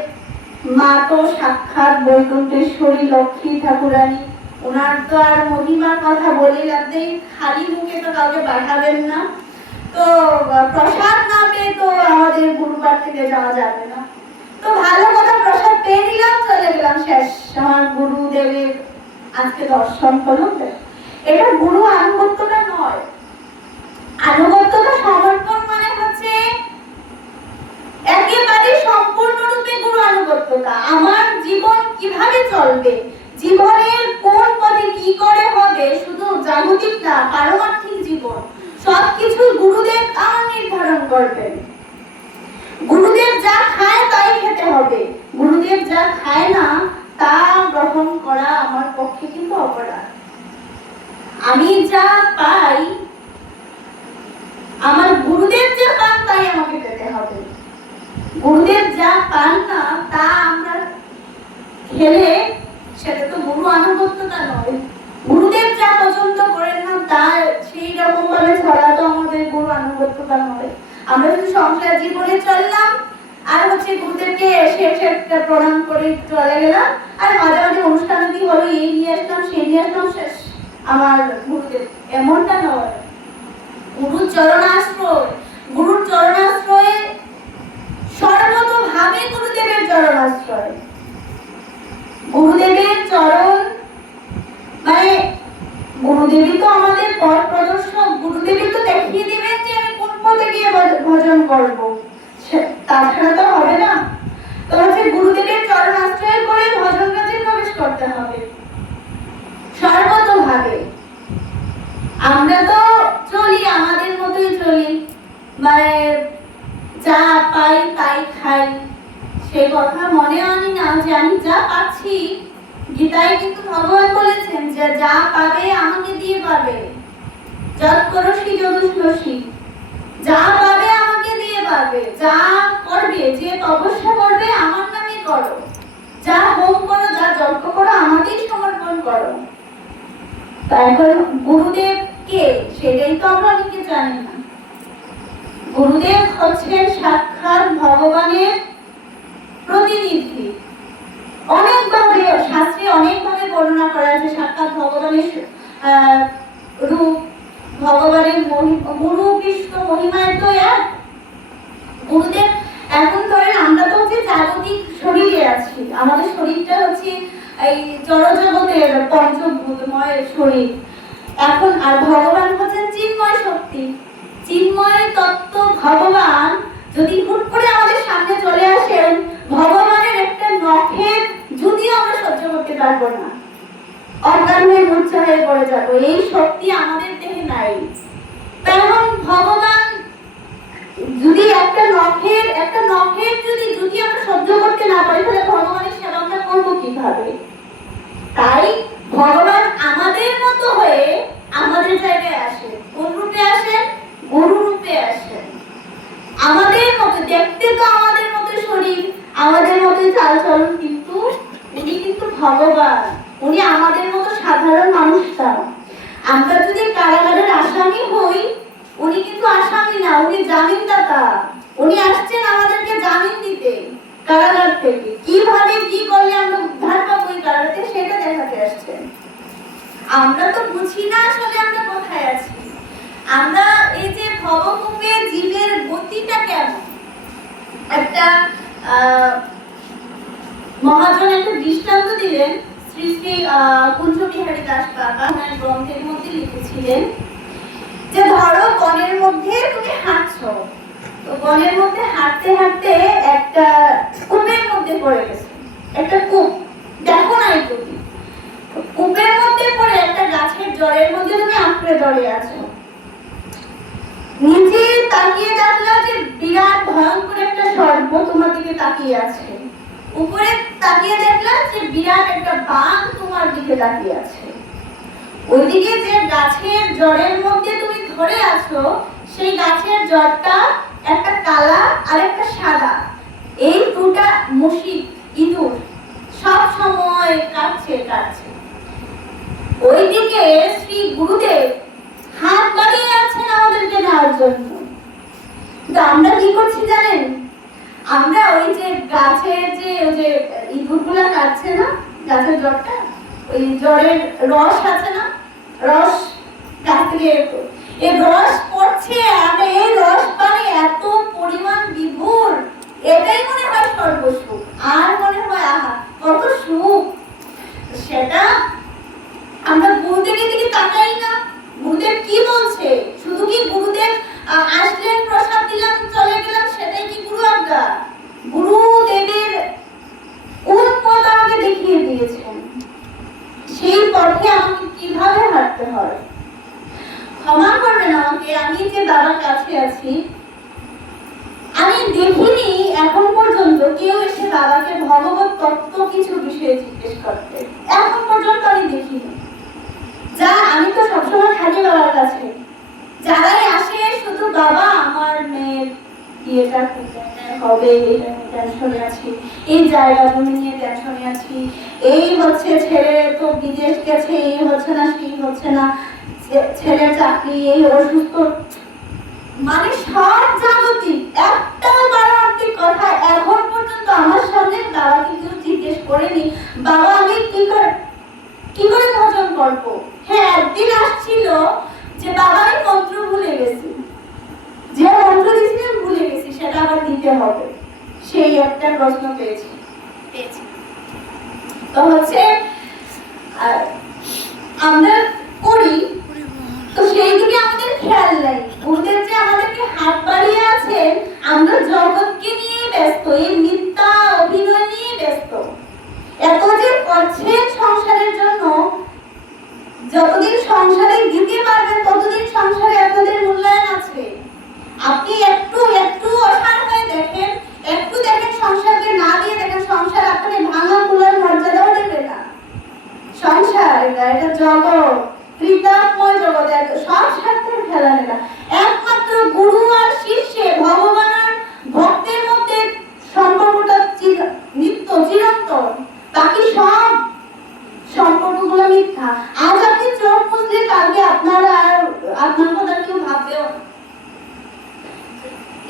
মা তো সাক্ষাৎ বৈকুণ্ঠেশ্বরী লক্ষ্মী ঠাকুরানী, ওনার তো আর মহিমার কথা বলে লাভ নেই, খালি মুখে তো কাউকে পাঠাবেন না। তো প্রসাদ না পেয়ে তো আমাদের গুরুবার থেকে যাওয়া যাবে না। তো ভালো কথা, প্রসাদ পেয়ে নিলাম, চলে গেলাম, শেষ, আমার গুরুদেবের আজকে দর্শন হলো। এটা গুরু আনুগত্যটা নয়। আনুগত্যটা সমর্পণ মানে হচ্ছে একেবারে সম্পূর্ণরূপে গুরু আনুগত্যতা। আমার জীবন কিভাবে চলবে, জীবনের কোন পথে কি করে হবে, শুধু জাগতিক না, পারমার্থিক জীবন, সবকিছু গুরুদেব আমার নির্ধারণ করবেন। গুরুদেব যা খায় তাই খেতে হবে, গুরুদেব যা খায় না তা গ্রহণ করা আমার পক্ষে কিন্তু অপরাধ। আমি যা পাই, আমার গুরুদেব যা পান তাই আমাকে পেতে হবে। গুরুদেব যা পান না তা আমরা খেলে সেটা তো গুরু আনুগত্যতা নয়। গুরুদেব যা পছন্দ করেন না তা সেই রকম ভাবে চলা তো আমাদের গুরু আনুগত্যতা নয়। আমরা শুধু সংসার জীবনে চললাম, আর হচ্ছে গুরুদেবকে শেষ একটা প্রণাম করে চলে গেলাম, আর মাঝে মাঝে অনুষ্ঠান কি হলো, এই নিয়ে আসলাম, সেই নিয়ে আসলাম, শেষ, আমার গুরুদেব, এমনটা নয়। গুরুর চরণাশ্রয়, গুরুর চরণাশ্রয়ে সর্বতোভাবে গুরুদেবের চরণাশ্রয়। গুরুদেবের চরণ মানে গুরুদেবই তো আমাদের পথ প্রদর্শক, গুরুদেবই তো দেখিয়ে দিবেন যে আমি কোন পথে গিয়ে ভজন করব, তাছাড়া তো হবে না। তো হচ্ছে গুরুদেবের চরণ আশ্রয় করে ভজন কাজে প্রবেশ করতে হবে সর্বতোভাবে। আমরা তো চলি আমাদের মতোই চলি, মানে যা পাই তাই খাই, সে কথা মনে আনি না যে আমি যা পাচ্ছি। গীতায় কিন্তু ভগবান বলেছেন যে যা পাবে আমাকে দিয়ে পাবে, যত করসি যদুষ্ণসি, যা পাবে আমাকে দিয়ে পাবে, যা করবে যে তপস্যা করবে আমার নামে করো, যা হোম করো যা যজ্ঞ করো আমাকেই সমর্পণ করো। তারপর গুরুদেব কে সেটাই তো আমরা অনেকে জানি না। গুরুদেব হচ্ছেন সাক্ষাৎ ভগবানের প্রতিনিধি। অনেকভাবে শাস্ত্রে অনেকভাবে বর্ণনা করা আছে সাক্ষাৎ ভগবানের রূপ, ভগবানের গুরু কৃষ্ণ মহিমায় তো এক। গুরুদেব এখন ধরেন আমরা তো হচ্ছে জাগতিক শরীরে আছি, আমাদের শরীরটা হচ্ছে এই জড়জগতের পঞ্চভূতময় শরীর এখন, আর ভগবান হচ্ছেন চিন্ময় শক্তি, চিন্ময় তত্ত্ব ভগবান। যদি হুট করে আমাদের সামনে চলে আসেন, ভগবানের একটা নখের যদিও আমরা সহ্য করতে পারবো না, অজ্ঞান হয়ে মূর্ছা হয়ে পড়ে যাবো, এই শক্তি আমাদের দেহে নাই। তখন ভগবান যদি একটা নখের যদি আমরা সহ্য করতে না পারি, তাহলে ভগবানের সেবা আমরা করবো কিভাবে? তাই ভগবান আমাদের মতো হয়ে আমাদের জায়গায় আসে। কোন রূপে আসেন? গুরু রূপে আসেন। আমাদের মতো দেখতে তো আমাদের মতো শরীর, আমাদের মতো চালচলন, কিন্তু উনি কিন্তু ভগবান, উনি আমাদের মতো সাধারণ মানুষ না। আমরা যদি কারাগারের আসামি হই, উনি কিন্তু আসামি না, উনি জামিনদাতা। উনি আসছেন আমাদেরকে জামিন দিতে কারাগার থেকে। কিভাবে কি করলে আমরা উদ্ধার পাবো এই কারাগার থেকে সেটা দেখাতে আসছেন। আমরা তো বুঝি না আসলে আমরা কোথায় আছি। আমরা এই যে ভবকূপে জীবের গতিটা কেমন, একটা মহাজন একটা দৃষ্টান্ত দিলেন। শ্রী শ্রী কুঞ্জবিহারী দাস বাবা গ্রন্থের মধ্যে লিখেছিলেন যে ধরো বনের মধ্যে তুমি হাঁটছো, তো বনের মধ্যে হাঁটতে হাঁটতে একটা কূপের মধ্যে পড়ে গেছে, একটা কূপ দেখো নাই তুমি, কূপের মধ্যে পড়ে একটা গাছের জড়ের মধ্যে তুমি আঁকড়ে ধরে আছো। নিচে তাকিয়ে দেখলা যে বিরাট ভয়ঙ্কর একটা সর্প তোমার দিকে তাকিয়ে আছে, উপরে তাকিয়ে দেখলা যে বিরাট একটা বাঘ তোমার দিকে তাকিয়ে আছে। ওইদিকে যে গাছের জড়ের মধ্যে তুমি ধরে আছো, সেই গাছের জড়টা একটা কালা আর একটা সাদা, এই দুটা মুশিক ইঁদুর সব সময় কাটছে। ওইদিকে শ্রী গুরুদেব হাত বাড়িয়ে আছেন আমাদেরকে নেওয়ার জন্য। কিন্তু আমরা কি করছি জানেন? আমরা ওই যে গাছের যে ইঁদুরগুলা কাটছে না, গাছের জড়টা, ওই জড়ের রস আছে না, রস গাছ থেকে এই রস পড়ছে, আমরা এই রস পানে এত পরিমাণ বিভোর, এটাই মনে হয় সর্বসুখ, আর মনে হয় আহা কত সুখ। সেটা আমরা গুরুদেবের দিকে তাকাই না। গুরুদেব কি বলছে? শুধু কি গুরুদেব আসলেন প্রসাদ দিলাম চলে গেলাম সেটাই কি গুরু আজ্ঞা? গুরুদেবের কোন পথ আমাকে দেখিয়ে দিয়েছেন, সেই পথে আমাকে কিভাবে হাঁটতে হয়। ক্ষমা করবেন আমাকে, আমি যে বাবার কাছে আছি, আমি দেখিনি এখন পর্যন্ত কেউ এসে বাবাকে ভগবত তত্ত্ব কিছু বিষয়ে জিজ্ঞেস করতে, এখন পর্যন্ত আমি দেখিনি। যা আমি তো সবসময় থাকি বাবার কাছে, যারাই আসে শুধু বাবা আমার মেয়ের বিয়েটা হবে, এটা টেনশনে আছি, এই জায়গা জমি নিয়ে টেনশনে আছি, এই হচ্ছে ছেলে তো বিদেশ গেছে, এই হচ্ছে না সেই হচ্ছে না, ছেলের চাকরি, এই অসুস্থ, মানে সব জাগতিক একটাও পারমার্থিক কথা এখন পর্যন্ত আমার সামনে বাবাকে কেউ জিজ্ঞেস করেনি বাবা আমি কি করে ভজন করবো। হ্যাঁ একদিন আসছিল যে বাবা আমি মন্ত্র ভুলে গেছি, সেই একটা প্রশ্ন পেয়েছি। তো হচ্ছে আমরা করি, তো সেই দিকে আমাদের খেয়াল নাই। গুরুদেব যে আমাদেরকে হাত বাড়িয়ে আছেন, আমরা জগৎকে নিয়ে ব্যস্ত, এই মিথ্যা অভিনয় নিয়ে ব্যস্ত। এত যে করছেন সংসারের জন্য, যতদিন সংসারে দিতে পারবেন ততদিন সংসারে আপনাদের মূল্যায়ন আছে। আপনি একটু একটু অসার হয়ে দেখেন, একটু দেখেন সংসারকে না দিয়ে দেখেন সংসার আপনাকে ভাঙা কুলার মর্যাদাও দেবে না। সংসার এটা জগৎ, কৃতাত্ময় জগৎ, সব স্বার্থের খেলা না। একমাত্র গুরু আর শিষ্যে, ভগবান আর ভক্তের মধ্যে সম্পর্কটা নিত্য চিরন্তন, বাকি সব সম্পর্কগুলো মিথ্যা। আজ আপনি চোখ বুঝলে কালকে আপনার কথা কেউ ভাববেও না।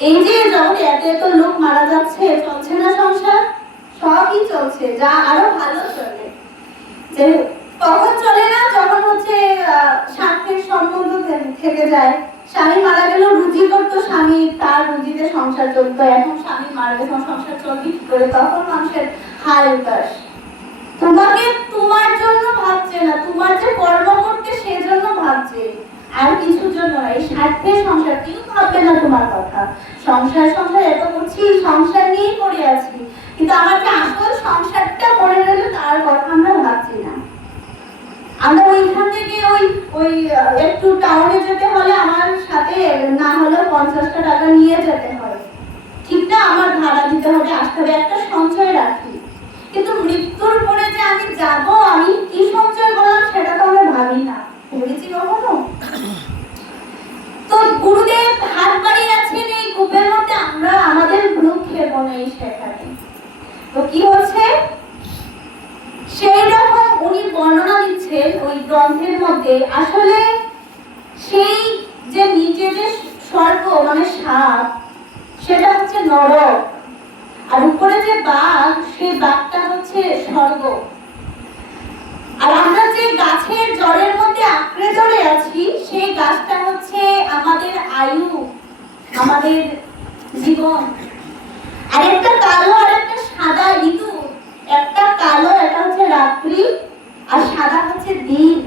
এই যে যখন এত এত লোক মারা যাচ্ছে, চলছে না সংসার? সবই চলছে, যা আরো ভালো চলে। যে কখন চলে না, যখন হচ্ছে স্বার্থের সম্বন্ধ থেকে যায়। স্বামী মারা গেল, রুজি করতো স্বামী, তার রুজিতে সংসার চলতো। এখন স্বামী মারা গেছে, সংসার চলবে কি করে? তখন মানুষের হায় উদাস। তোমাকে তোমার জন্য ভাবছে না, তোমার যে কর্ম করতে সেজন্য ভাবছে, আর কিছুর জন্য না। এই স্বার্থের সংসার, কেউ ভাববে না তোমার কথা। সংসার সংসার এত করছি, সংসার নিয়েই পড়ে আছি, কিন্তু আমার যে আসল সংসারটা পড়ে রইল তার কথা আমরা ভাবছি না। আমরা ওইখান থেকে ওই একটু টাউনে যেতে হলে আমার সাথে না হলে 50টা টাকা নিয়ে যেতে হয়, ঠিক না? আমার ভাড়া দিতে হবে, আসতে হবে, একটা সঞ্চয় রাখি। কিন্তু মৃত্যুর পরে যে আমি যাব, আমি কি সঞ্চয় করলাম সেটা তো আমরা ভাবি না। ভেবেছি কখনো? তো গুরুদেব হাত বাড়িয়ে আছেন এই কূপের মধ্যে, আমরা আমাদের ভ্রূক্ষেপ নেই সেখানে। তো কি হচ্ছে, সেই রকম উনি বর্ণনা দিচ্ছেন ওই গ্রন্থের মধ্যে। আসলে সেই যে নিচে যে স্বর্গ মানে সাপ, সেটা হচ্ছে নরক, আর উপরে যে বাঘ, সেই বাঘটা হচ্ছে স্বর্গ। আর আমরা যে গাছের জড়ের মধ্যে আঁকড়ে ধরে আছি, সেই গাছটা হচ্ছে আমাদের আয়ু, আমাদের জীবন। আর একটা কালো আর একটা সাদা ইঁদুর, একটা কালো এটা হচ্ছে রাত্রি, আর সাদা হচ্ছে দিন।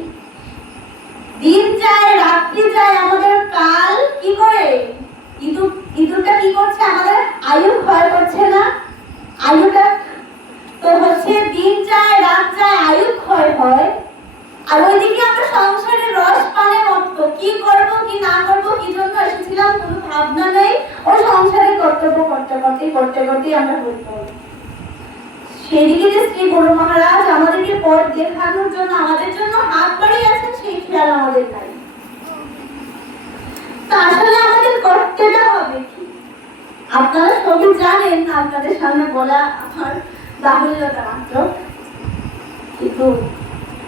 দিন যায় রাত্রি যায়, আমাদের কাল কি করে? ইঁদুরটা কি করছে? আমাদের আয়ু ক্ষয় করছে না? আয়ুটা তো হচ্ছে দিন যায় রাত যায়, আয়ু ক্ষয় হয়। আর ওইদিকে আমরা সংসারের রস পানে মত্ত, কি করব কি না করব, কি জন্য এসেছিলাম কোনো ভাবনা নেই। ওই সংসারে কর্তব্য করতে করতে আমরা হইতে হবে। সেদিকে যে শ্রী গুরু মহারাজ আমাদেরকে পথ দেখানোর জন্য, আমাদের জন্য হাত বাড়িয়ে আছেন, সেই খেয়াল আমাদের নাই। তা আসলে আমাদের করতেটা হবে কি? আপনারা সবই জানেন, আপনাদের সামনে বলা আমার বাহুল্যতা মাত্র, কিন্তু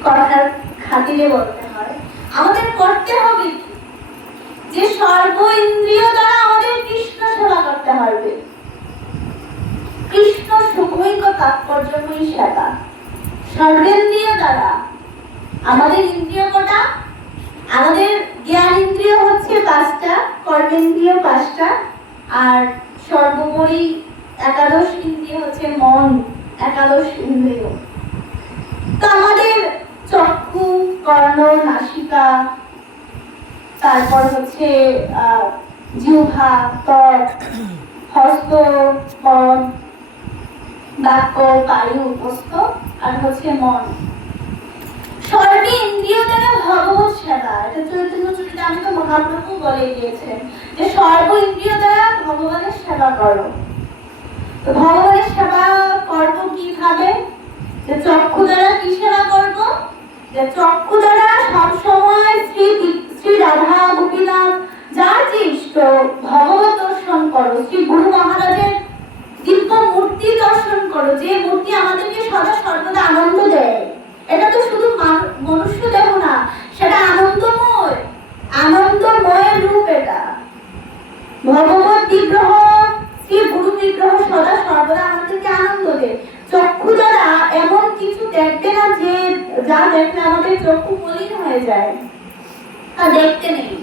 কথার খাতিরে বলতে হয়। আমাদের করতে হবে কি? যে সর্ব ইন্দ্রিয় দ্বারা আমাদের কৃষ্ণ সেবা করতে হবে। কৃষ্ণ সুখৈক তাৎপর্যময়ী সেবা। সর্বেন্দ্রিয় দ্বারা আমাদের ইন্দ্রিয় কটা? আমাদের জ্ঞান ইন্দ্রিয় হচ্ছে 5টা, কর্মেন্দ্রিয় 5টা, আর সর্বোপরি একাদশ ইন্দ্রিয় হচ্ছে মন, একাদশ ইন্দ্রিয়। তো আমাদের চক্ষু, কর্ণ, নাসিকা, তারপর হচ্ছে জিহ্বা, ত্বক, হস্ত, পদ, বাক্য, বায়ু, হস্ত, আর হচ্ছে মন। সর্বে ইন্দ্রিয় দ্বারা ভগবত সেবা, এটা চৈতন্য চরিতামৃত মহাপ্রভু বলে দিয়েছেন যে সর্ব ইন্দ্রিয় দ্বারা ভগবানের সেবা করো। তো ভগবানের সেবা করবো কিভাবে? যে চক্ষু দ্বারা কি সেবা করবো? যে চক্ষু দ্বারা সবসময় শ্রী রাধা গোপীনাথ যার যে ইষ্ট ভগবত দর্শন করো, শ্রী গুরু মহারাজের দিব্য মূর্তি দর্শন করো, যে মূর্তি আমাদেরকে সদা সর্বদা আনন্দ দেয়। এটা তো শুধু মনুষ্য দেহ না, সেটা আনন্দময়, আনন্দময়ের রূপ। এটা ভগবত বিগ্রহ, শ্রী গুরু বিগ্রহ সদা সর্বদা আমাদেরকে আনন্দ দেয়। চক্ষু দ্বারা এমন কিছু দেখবে না যে যা দেখলে আমাদের চক্ষু মলিন হয়ে যায়, তা দেখতে নেই।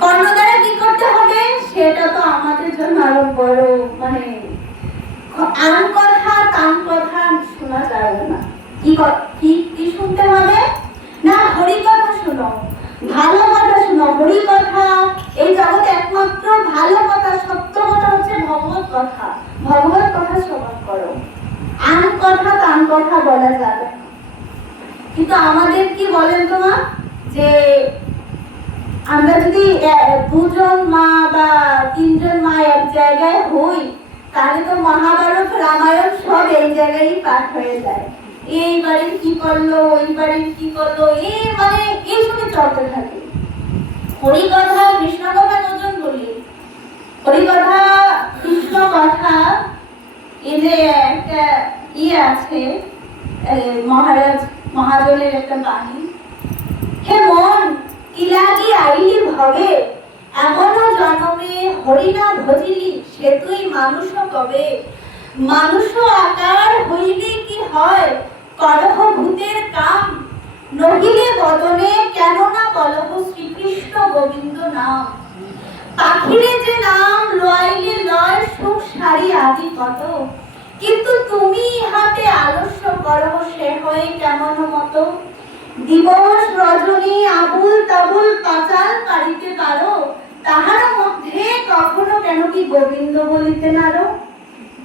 কর্ণ দ্বারা কি করতে হবে? সেটা তো আমাদের জন্য আরো বড় কথা বলা যাবে না। কিন্তু আমাদের কি বলেন তো মা, যে আমরা যদি দুজন মা বা তিনজন মা এক জায়গায় হই, তাহলে তো মহাভারত রামায়ণ সব এই জায়গায় পাঠ হয়ে যায়। এই বাড়ির কি করলো, ওই বাড়ির কি করলো, এই মানে এই সবই চলতে থাকে। হরিকথা কৃষ্ণ কথা কজন বলি, হরিকথা কৃষ্ণ কথা, এই যে একটা আছে মহারাজ মহাজনের একটা বাণী, হে মন কি লাগি আইলি ভবে, এমনও জন্মে হরিনা ভজিলি সে তুই মানুষ কবে, মানুষ আকার হইলে কি হয় করহ ভূতের কাম, নহিলে বদনে কেন না বলহ শ্রীকৃষ্ণ গোবিন্দ নাম, পাখিরে যে নাম লইলে লয় সুখ সারি আদি কত, কিন্তু তুমি ইহাতে আলস্য করহ সে হয়ে কেমন মতো, দিবস রজনী আবুল তাবুল পাচাল পারিতে পারো, তাহার মধ্যে কখনো কেন কি গোবিন্দ বলিতে নারো,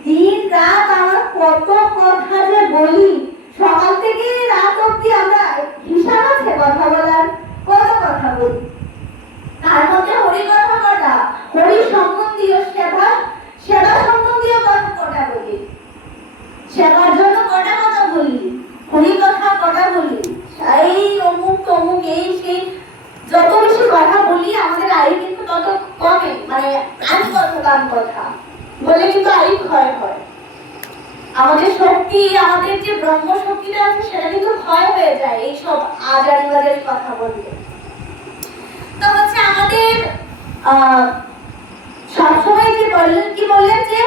দিন রাত আমার কত কথা যে বলি, সকাল থেকে রাত অব্দি আমরা হিসাব আছে কথা বলার, কত কথা বলি, তার মধ্যে হরি কথা কটা, হরি সম্বন্ধীয় সেবা, সেবা সম্বন্ধীয় কথা কটা বলি, সেবার জন্য কটা কথা বলি, হরি কথা কটা বলি, এই অমুক তমুক এই সেই যত বেশি কথা বলি আমাদের আয়ু কিন্তু তত কমে, মানে কাজ কথা বলে কিন্তু আয়ু ক্ষয় হয়, আমাদের শক্তি, আমাদের যে ব্রহ্ম শক্তিটা আছে সেটা কিন্তু ক্ষয় হয়ে যায় এইসব আজারি বাজারি কথা বললে। তো হচ্ছে আমাদের সবসময় যে বললেন, কি বললেন যে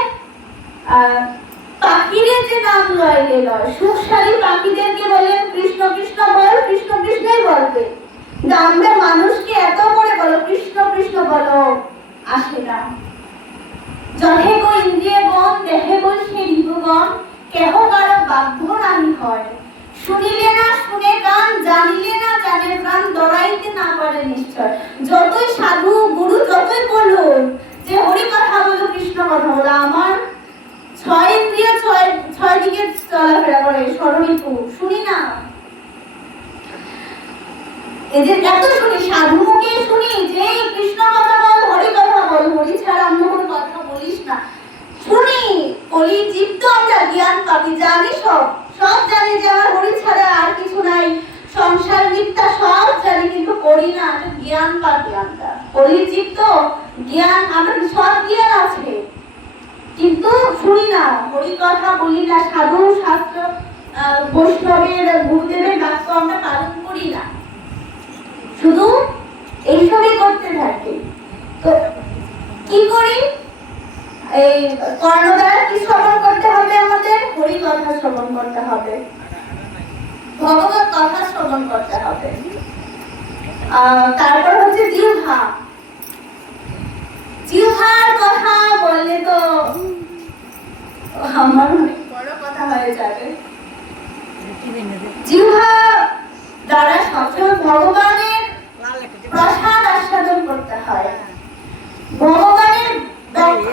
পাখিরে যে নাম লইলে লয়, সুখসারী পাখিদেরকে বললেন কৃষ্ণ কৃষ্ণ বল, কৃষ্ণ কৃষ্ণই বলবে, কিন্তু আমরা মানুষকে এত করে বলো কৃষ্ণ কৃষ্ণ বলো, আসে না। যহে গো ইন্দ্রিয় গণ দেহে বল সে রিপুগণ, কেহ কারো বাধ্য নাহি হয়, শুনিলে না শুনে গান, জানিলে না জানে প্রাণ, দরাইতে না পারে নিশ্চয়। যতই সাধু গুরু যতই বলুন যে হরি কথা বলো কৃষ্ণ কথা বলো, আমার ছয় ইন্দ্রিয় ছয় দিকে চলাফেরা করে ষড়রিপু, শুনি না, এই যে এত শুনি সাধু মুখে শুনি যে কৃষ্ণ কথা বল, হরি কথা বল, হরি ছাড়া অন্য কোনো কথা বলিস না, শুনি বলি জীব তো আমরা জ্ঞান পাবি, জানি সব জানি যে আমার হরি ছাড়া আর কিছু নাই, সংসার মিথ্যা সব জানি কিন্তু করি না, জ্ঞান পাবি আমরা, হরি জীব তো জ্ঞান, আমরা সব জ্ঞান আছে কিন্তু শুনি না, হরি কথা বলি না, সাধু শাস্ত্র বৈষ্ণবের গুরুদেবের বাক্য আমরা পালন করি না, শুধু এইসবই করতে থাকি। তো কি করি, এই কর্ণ দ্বারা কি শ্রবণ করতে হবে, আমাদের হরি কথা শ্রবণ করতে হবে, ভগবত কথা শ্রবণ করতে হবে। তারপর হচ্ছে জিহ্বা, জিহ্বার কথা বললে তো আমার অনেক বড় কথা হয়ে যাবে। জিহ্বা দ্বারা সবসময় ভগবানের প্রসাদ আস্বাদন করতে হয়, ভগবানের বক্ষ,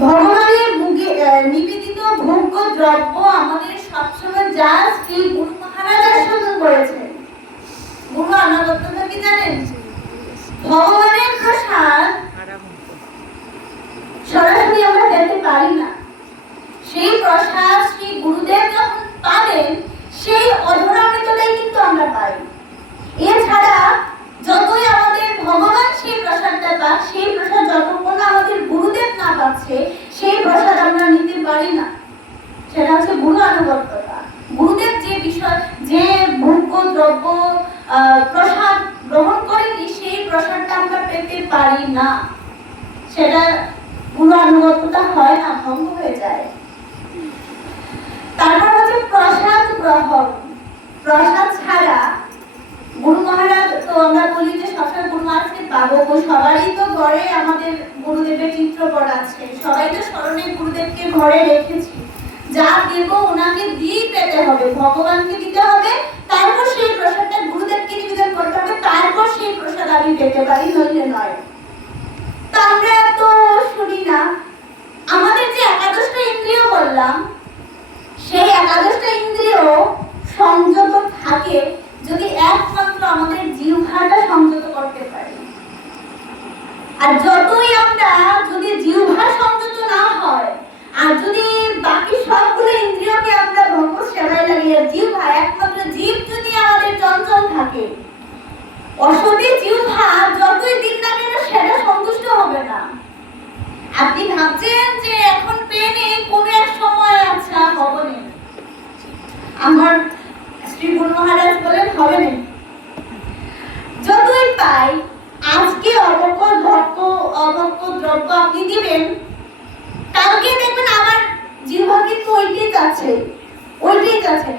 ভগবানের মুখে নিবেদিত ভোগ্য দ্রব্য আমাদের সবসময় যা শ্রী গুরু মহারাজ আস্বাদন করেছেন। গুরু অনাগতটা কি জানেন, ভগবানের প্রসাদ সরাসরি আমরা পেতে পারি না, সেই প্রসাদ শ্রী গুরুদেব যখন পাবেন সেই অধরামৃতটাই কিন্তু আমরা পাই। এছাড়া যতই আমাদের ভগবান সেই প্রসাদটা পাক, সেই প্রসাদ যতক্ষণ আমাদের গুরুদেব না পাচ্ছে সেই প্রসাদ আমরা নিতে পারি না, সেটা হচ্ছে গুরু আনুগত্যতা। গুরুদেব যে বিষয়, যে ভোগ্য দ্রব্য প্রসাদ গ্রহণ করেনি সেই প্রসাদটা আমরা পেতে পারি না, সেটা গুরু আনুগত্যতা হয় না, ভঙ্গ হয়ে যায়। তারপর হচ্ছে প্রসাদ গ্রহণ, প্রসাদ ছাড়া গুরু মহারাজ, তো আমরা বলি যে সবসময় গুরু মহারাজকে পাবো, সবারই তো ঘরে আমাদের গুরুদেবের চিত্রপট আছে, সবাই তো স্মরণে গুরুদেবকে ঘরে রেখেছি, যা দেব ওনাকে দিয়ে পেতে হবে, ভগবানকে দিতে হবে, তারপর সেই প্রসাদটা গুরুদেবকে নিবেদন করতে হবে, তারপর সেই প্রসাদ আমি পেতে পারি, নইলে নয়। আমাদের জিহ্বাটা সংযত করতে পারি। আর যতই আমরা যদি জিহ্বা সংযত না হয়, আর যদি বাকি সবগুলো ইন্দ্রিয়কে আমরা ভগবত সেবায় লাগিয়ে জিহ্বা, একমাত্র জীব যদি আমাদের চঞ্চল থাকে, অসতী জিহ্বা যতই দিন না কেন সেটা সন্তুষ্ট হবে না। আপনি ভাবছেন যে এখন পেয়ে নেই, কোনো এক সময় আচ্ছা হবে না। আমার শ্রী গুরু মহারাজ বলেন হবে না। যতই পাই, আজকে অবকল দ্রব্য আপনি দিবেন, কালকে দেখবেন আমার জিহ্বা কিন্তু ওইটাই যাচ্ছে।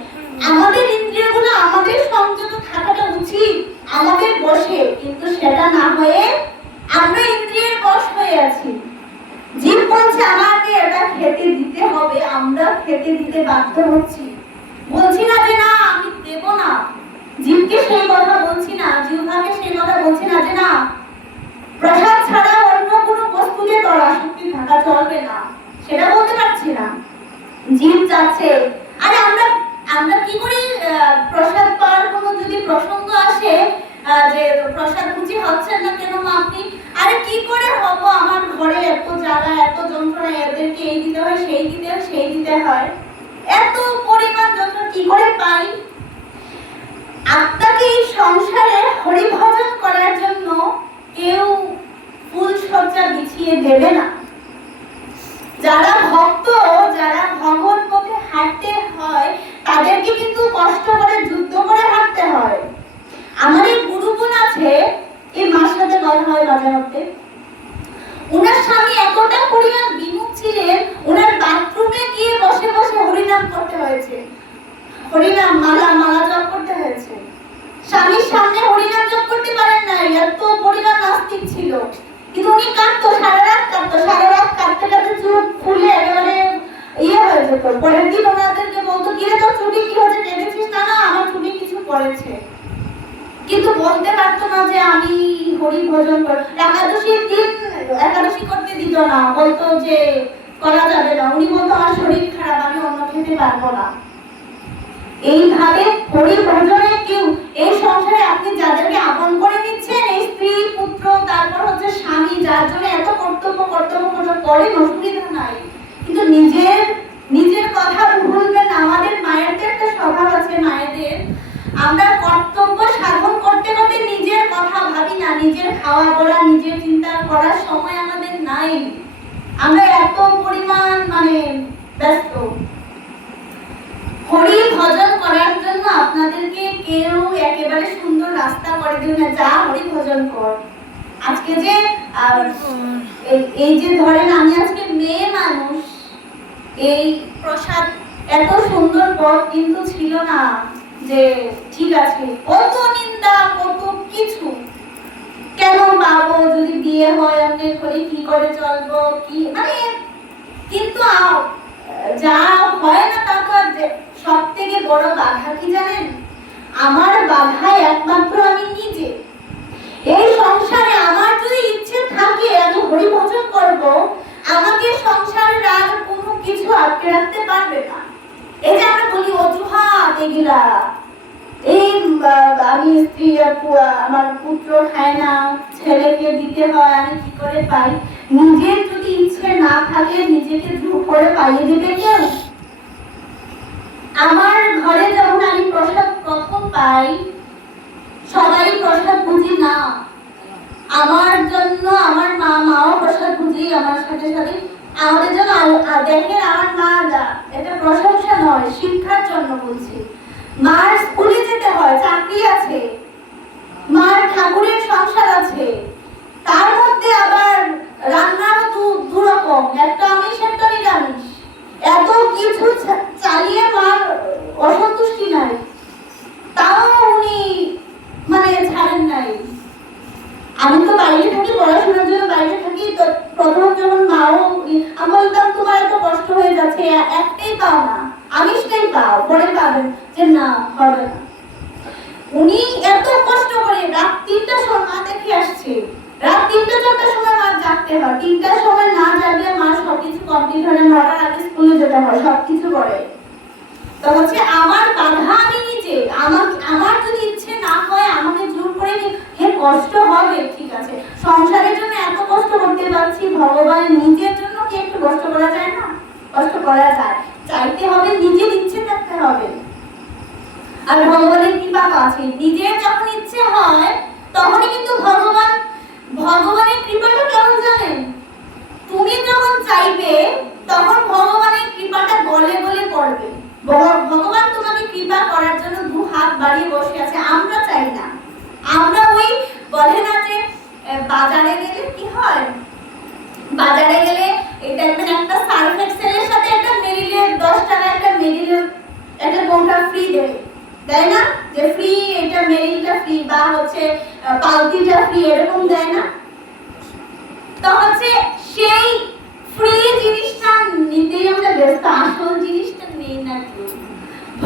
আমাদের ইন্দ্রিয়গুলো আমাদের সংযত থাকাটা উচিত, আমাদের বশে, কিন্তু সেটা না হয়ে আমরা ইন্দ্রিয়ের বশ হয়ে আছি। জীব বলছে আমাকে এটা খেতে দিতে হবে, আমরা খেতে দিতে বাধ্য হচ্ছি। বলছি না যে না আমি দেব না, জীবকে সেই কথা বলছি না, জিহ্বাকে সেই কথা বলছি না যে না প্রসাদ ছাড়া অন্য কোনো বস্তুতে তোর আসক্তি থাকা চলবে না, সেটা বলতে পারছি না। জীব চাচ্ছে, আরে আমরা কি করি, প্রসাদ পাওয়ার কোনো যদি প্রসঙ্গ আসে যে প্রসাদ বুঝি হচ্ছেন না কেন মা আপনি, আরে কি করে হবো, আমার ঘরে এত জ্বালা এত যন্ত্রণা, এদেরকে এই দিতে হয় সেই দিতে হয় সেই দিতে হয়, এত পরিমাণ যন্ত্রণা কি করে পাই। আপনাকে এই সংসারে হরি ভজন করার জন্য কেউ ফুল সজ্জা বিছিয়ে দেবে না। যারা ভক্ত, যারা ভগবত পথে হাঁটতে হয়, তাদেরকে কিন্তু কষ্ট করে যুদ্ধ করে হাঁটতে হয়। আমার এই গুরুগুণ আছে, এই মার সাথে কথা হয় মাঝে মধ্যে। ওনার স্বামী এতটা পরিমাণ বিমুখ ছিলেন, ওনার বাথরুমে গিয়ে বসে বসে হরিনাম করতে হয়েছে, হরিনাম মালা জপ করতে হয়েছে। স্বামীর সামনে হরিনাম জপ করতে পারেন না, এত পরিমাণ নাস্তিক ছিল। কিন্তু উনি কাঁদতো, সারা রাত কাঁদতে কাঁদতে চুপ ফুলে একেবারে হয়ে যেত। পরের দিন ওনাদেরকে বলতো, কিরে তোর চুটি কি হয়েছে, কেঁদেছিস? না না আমার চুটি কিছু পড়েছে। কিন্তু বলতে পারতো না যে আমি হরি ভজন করি। একাদশীর দিন একাদশী করতে দিত না, বলতো যে করা যাবে না। উনি বলতো আমার শরীর খারাপ, আমি অন্ন খেতে পারবো না। এইভাবে হরি ভজনে কেউ, এই সংসারে আপনি যাদেরকে আপন করে নিচ্ছেন, এই স্ত্রী পুত্র তারপর হচ্ছে স্বামী, যার জন্য এত কর্তব্য করেন, অসুবিধা নাই, কিন্তু নিজের কথা ভুলবেন না। আমাদের মায়েদের একটা স্বভাব আছে, মায়েদের আমরা কর্তব্য সাধন করতে করতে নিজের কথা ভাবি না, নিজের খাওয়া পড়া নিজের চিন্তা করার সময় আমাদের নাই। আমরা এত পরিমাণ ব্যস্ত। হরি ভজন করার জন্য আপনাদেরকে কেউ একেবারে সুন্দর রাস্তা করে দিও না, যা হরি ভজন কর। আজকে যে এই যে ধরেন আমি আজকে মেয়ে মানুষ, এই প্রসাদ এত সুন্দর পথ কিন্তু ছিল না যে ঠিক আছে, কত নিন্দা কত কিছু, কেন পাবো, যদি বিয়ে হয় আমি করে কি করে চলবো, কি কিন্তু যা হয় না তা তো সব থেকে বড় বাধা কি জানেন? আমার বাধা একমাত্র আমি নিজে। এই সংসারে আমার যদি ইচ্ছে থাকে আমি হরি ভজন করব, আমাকে সংসারের আর কোনো কিছু আটকে রাখতে পারবে না। এই যে আমরা বলি অজুহাত, এগুলা এই আমি স্ত্রী, আমার পুত্র খায় না, ছেলেকে দিতে হয়, আমি কি করে পাই? নিজের যদি ইচ্ছে না থাকে নিজেকে জোর করে পাইয়ে দেবে কেউ? আমার ঘরে যখন আমি প্রসাদ প্রথম পাই, সবাই প্রসাদ বুঝি না, আমার জন্য আমার মাও প্রসাদ বুঝি, আমার সাথে সাথে আমাদের জন্য দেখেন আমার মা, এটা প্রশংসা নয়, শিক্ষার জন্য বলছি। মার স্কুলে যেতে হয়, চাকরি আছে, মার ঠাকুরের সংসার আছে, তার মধ্যে আবার রান্নারও দুরকম, একটা আমিষ একটা নিরামিষ, এত কিছু চালিয়ে মার অসন্তুষ্টি নাই, তাও উনি ছাড়েন নাই। আমি তো বাইরে থাকি, পড়াশোনার জন্য বাইরে থাকি, তো প্রথম যখন মাও আমি বলতাম তোমার এত কষ্ট হয়ে যাচ্ছে, একটাই পাও না, আমিষটাই পাও, পরে পাবেন, যে না হবে না। উনি এত কষ্ট করে রাত 3টার সময় মা দেখে আসছে, রাত 3টা-4টার সময় মা জাগতে হয়, 3টার সময় না জাগলে মা সবকিছু কমপ্লিট হয় না, 9টার আগে স্কুলে যেতে হয়, সবকিছু করে। তো হচ্ছে আমার বাধা আমি নিজে, আমার যদি ইচ্ছে না হয় আমাকে কষ্ট হবে, ঠিক আছে, সংসারের জন্য এত কষ্ট করতে পারছি, ভগবান নিজের জন্য কি একটু কষ্ট করা যায় না? কষ্ট করা যায়, চাইতে হবে, নিজের ইচ্ছে থাকতে হবে। আর ভগবানের কৃপা তো আছে, নিজের যখন ইচ্ছে হয় তখনই কিন্তু ভগবানের কৃপাটা কেমন জানেন? তুমি যখন চাইবে তখন ভগবানের কৃপাটা গলে গলে পড়বে। ভগবান তোমাকে কৃপা করার জন্য দু হাত বাড়িয়ে বসে আছে, আমরা চাই না। আমরা ওই বলে না যে বাজারে গেলে কি হয়, বাজারে গেলে এই দেখবেন একটা সার্ফ এক্সেলের সাথে একটা মেরিলের 10 টাকা একটা মেরিলের একটা কোনটা ফ্রি দেয়, তাই না? যে ফ্রি, এটা মেরিলটা ফ্রি বা হচ্ছে পালতিটা ফ্রি, এরকম দেয় না? তো হচ্ছে সেই ফ্রি জিনিসটা নিতেই আমরা ব্যস্ত, আসল জিনিসটা নেই না কেউ।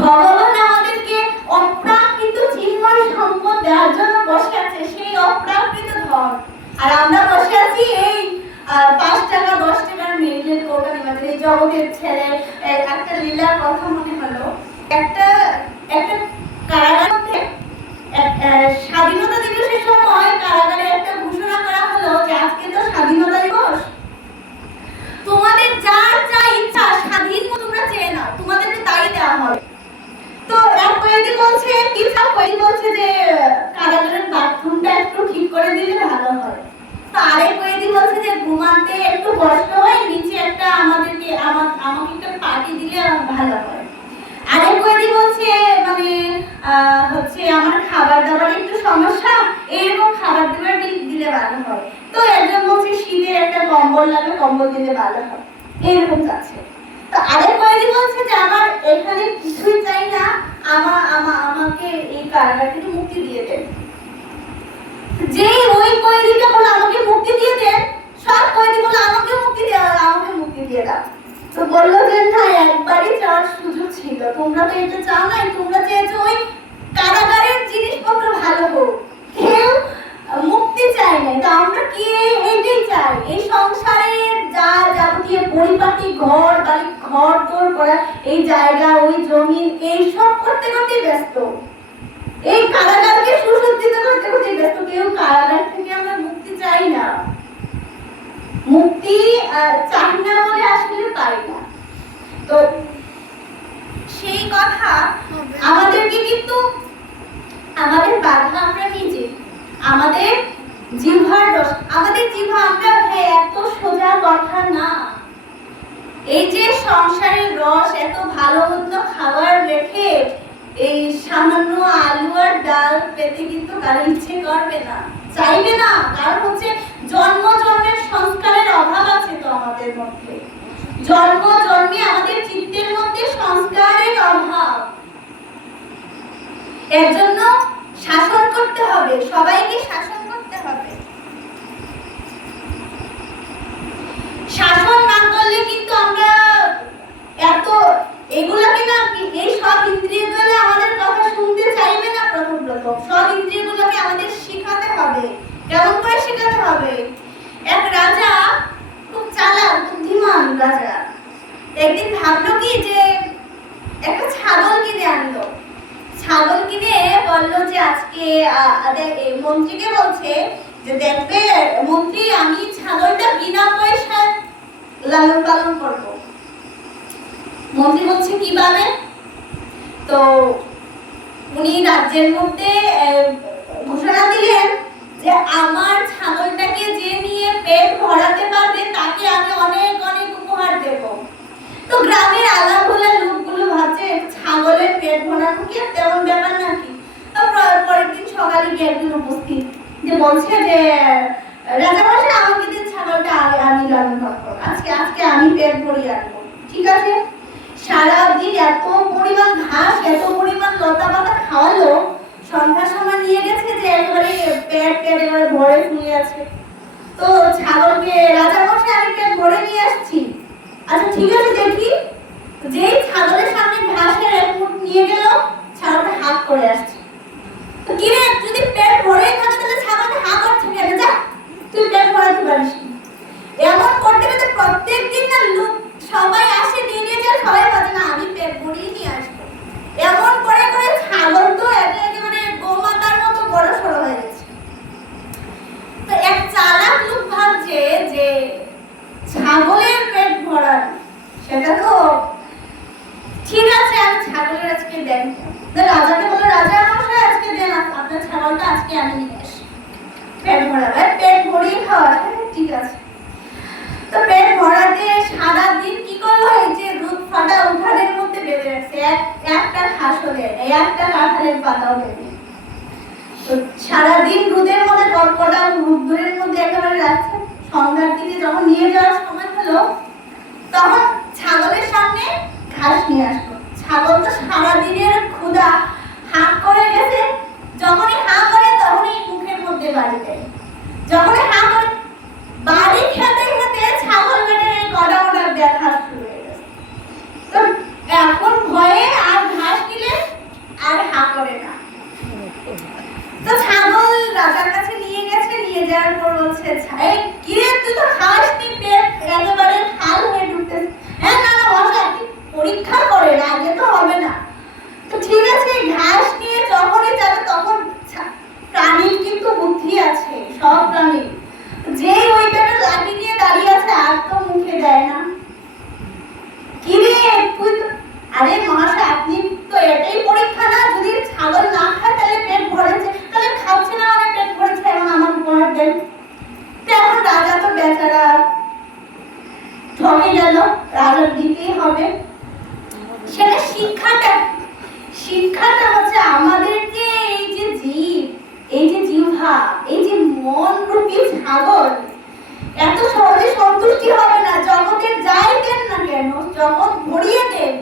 ভগবান আমাদেরকে অপ্রাকৃত চিন্ময় সম্পদ দেওয়ার জন্য বসে আছে, সেই অপ্রাকৃত ধন, আর আমরা বসে আছি এই 5 টাকা 10 টাকার মেরিলের কৌটা নিয়ে। এই জগতের ছেলে একটা লীলার কথা মনে হলো, একটা কারাগার মধ্যে স্বাধীনতা দিবসের সময় কারাগারে একটা ঘোষণা করা হলো যে আজকে তো স্বাধীনতা দিবস, তোমাদের যার যা ইচ্ছা স্বাধীন মতো তোমরা চেয়ে নাও, তোমাদেরকে তাই দেওয়া হবে। তো এক কয়েদি বলছে, কিছু কয়েদি বলছে যে কারাগারের বাথরুমটা একটু ঠিক করে দিলে ভালো হয়। তো আরেক কয়েদি বলছে যে ঘুমাতে একটু কষ্ট হয়, নিচে একটা আমাকে একটা পার্টি দিলে ভালো হয়। আরেক কয়েদি বলছে মানে হচ্ছে আমার খাবার দাবার একটু সমস্যা, এরকম খাবার দাবার দিলে ভালো হয়। তো একজন বলছে শীতের একটা কম্বল লাগবে, কম্বল দিলে ভালো হয়, এরকম যাচ্ছে। তো আরেক কয়েদি বলছে যে আমার এখানে কিছুই চাই না, আমাকে এই কারাগার থেকে মুক্তি দিয়ে দেন। যেই ওই কয়েদিটা বলে আমাকে মুক্তি দিয়ে দেন, সব কয়েদি বলে আমাকে মুক্তি দিয়ে দাও। তো বললো যে না, একবারই চাওয়ার সুযোগ ছিল, তোমরা তো এটা চাও নাই, তোমরা চেয়েছো ওই কারাগারের জিনিসপত্র ভালো হোক, কেউ মুক্তি চাই নাই। তো আমরা কি এইটাই চাই, এই সংসারের যা যাবতীয় পরিপাটি ঘর বাড়ি, ঘর দোর করা, এই জায়গা ওই জমি, এই সব করতে করতে ব্যস্ত, এই কারাগারকে সুসজ্জিত করতে করতে ব্যস্ত। কেউ কারাগার থেকে আমরা মুক্তি চাই না, মুক্তি চাই না বলে আসলে পাই না। তো সেই কথা আমাদেরকে কিন্তু আমাদের বাধা আমরা নিজে, আমাদের জিহ্বার দোষ, আমাদের জিহ্বা আমরা এত সোজা কথা না। এই যে সংসারের রস, এত ভালো মন্দ খাবার রেখে এই সামান্য আলু আর ডাল পেতে কিন্তু কারো ইচ্ছে করবে না, চাইবে না। কারণ হচ্ছে জন্ম জন্মের সংস্কারের অভাব আছে তো আমাদের মধ্যে, জন্ম জন্মে আমাদের চিত্তের মধ্যে সংস্কারের অভাব। এর জন্য শাসন করতে হবে, সবাইকে শাসন করতে হবে। শাসন না করলে কিন্তু আমরা এত এগুলাকে না, এই সব ইন্দ্রিয়গুলো আমাদের কথা শুনতে চাইবে না। প্রথম সব ইন্দ্রিয়গুলোকে আমাদের শেখাতে হবে। কেমন করে শেখাতে হবে? এক রাজা, খুব চালাক বুদ্ধিমান রাজা, একদিন ভাবলো কি যে একটা ছাগল কিনে আনলো। ছাগল কিনে বললো যে আজকে মন্ত্রীকে বলছে যে দেখবে মন্ত্রী, আমি ছাগলটা বিনা পয়সায় লালন পালন করবো। মন্ত্রী বলছে কিভাবে? তো উনি রাজ্যের মধ্যে ঘোষণা দিলেন যে আমার ছাগলটাকে যে নিয়ে পেট ভরাতে পারবে তাকে আমি অনেক অনেক উপহার দেব। তো গ্রামের আলাভোলা লোকগুলো ভাবছে ছাগলের পেট ভরানো কি তেমন ব্যাপার নাকি। পরের দিন সকালে গিয়ে একজন উপস্থিত, যে বলছে যে রাজামশাই আমাকে দিন ছাগলটা আমি লালন পালন করবো, আজকে আমি পেট ভরিয়ে আনবো। ঠিক আছে, সারাদিন এত পরিমাণ ঘাস, এত পরিমাণ লতা পাতা খাওয়ালো, সন্ধ্যার সময় নিয়ে গেছে যে একেবারে পেট একেবারে ভরে ফুলে আছে। তো ছাগলকে রাজামশাই আমি পেট ভরে নিয়ে আসছি, আচ্ছা ঠিক আছে দেখি। যেই ছাগলের সামনে ঘাসের এক মুঠ নিয়ে গেল, ছাগলটা হাত করে আসছে। তো কি রে, যদি পেট ভরে থাকে তাহলে ছাগলটা হাত করছে কেন? যা, তুই পেট ভরাতে পারিস। এমন করতে করতে প্রত্যেকদিন না লোক সবাই আসে নিয়ে যায়, সবাই বলে না আমি পেট ভরিয়ে নিয়ে আসবো। এমন করে করে ছাগল তো একেবারে গোমাতার মতো বড় সড়ো হয়ে গেছে। আমি নিয়ে আসি। পেট ভরাবে, পেট ভরিয়ে খাওয়া, হ্যাঁ, ঠিক আছে। তো পেট ভরাতে সারাদিন কি করলো, এই যে রোদ ফাটা উঠানের মধ্যে বেঁধে রাখছে, একটা ঘাসও দেয় না, একটা কাঁঠালের পাতাও দেয় না। তো সারাদিন রোদের মধ্যে কটকটা রোদ্দুরের মধ্যে একেবারে রাখছে। সন্ধ্যার দিকে যখন নিয়ে যাওয়ার সময় হলো, তখন ছাগলের সামনে ঘাস নিয়ে আসলো। ছাগল তো সারাদিনের ক্ষুধা, হাঁক করে গেছে, যখনই হাঁ করে তখনই মুখের মধ্যে বাড়ি দেয়। যখনই হাঁ করে বাড়ি খেতে খেতে ছাগল পেটের এই কটা কটা ব্যথা শুরু হয়ে গেছে। তো এখন ভয়ে আর ঘাস নিলে আর হাঁ করে না। তো ছাগল রাজার কাছে নিয়ে গেছে, নিয়ে যাওয়ার পর বলছে, এই কিরে তুই তো খাসনি, পেট একেবারে খাল হয়ে ঢুকতেছে। হ্যাঁ, না না মশাই, আপনি পরীক্ষা করেন, আগে তো হবে না। তো ঠিক আছে, ঘাস নিয়ে যখনই যাবে তখন প্রাণীর কিন্তু বুদ্ধি আছে, সব প্রাণী যে ওই পেটে লাঠি নিয়ে দাঁড়িয়ে আছে আর তো মুখে দেয় না। কিরে তুই তো, আরে মহাশয় আপনি তো এটাই পরীক্ষা না, যদি ছাগল না খায় তাহলে পেট ভরেছে, তাহলে খাচ্ছে না মানে পেট ভরেছে, এখন আমার উপহার দেন। তো এখন রাজা তো বেচারা ঠকে গেল, রাজার দিতেই হবে। সেটা শিক্ষাটা হচ্ছে আমাদের যে এই যে জীব, এই যে জিহ্বা, এই যে মন রূপী ছাগল, এত সহজে সন্তুষ্টি হবে না। জগতের যাই দেন না কেন, জগৎ ভরিয়ে দেন,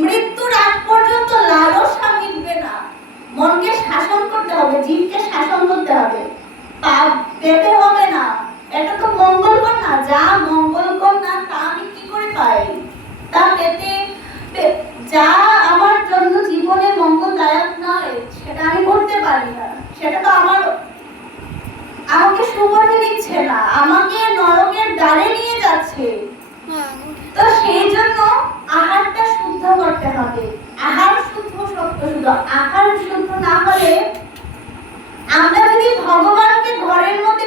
মৃত্যুর আগ পর্যন্ত লালসা মিটবে না। মনকে শাসন করতে হবে, জীবকে শাসন করতে হবে, পাপ পেতে হবে না। এটা তো মঙ্গলকর না, যা মঙ্গলকর না তা আমি কি করে পাই? তা পেতে যা আমার জন্য জীবনে মঙ্গলদায়ক নয় সেটা আমি করতে পারি না। সেটা তো আমাকে সুপথে দিচ্ছে না, আমাকে নরকের দ্বারে নিয়ে যাচ্ছে। তো সেই জন্য আহারটা শুদ্ধ করতে হবে। আহার শুদ্ধ, সত্য শুদ্ধ। আহার শুদ্ধ না হলে আমরা যদি ভগবানকে ঘরের মধ্যে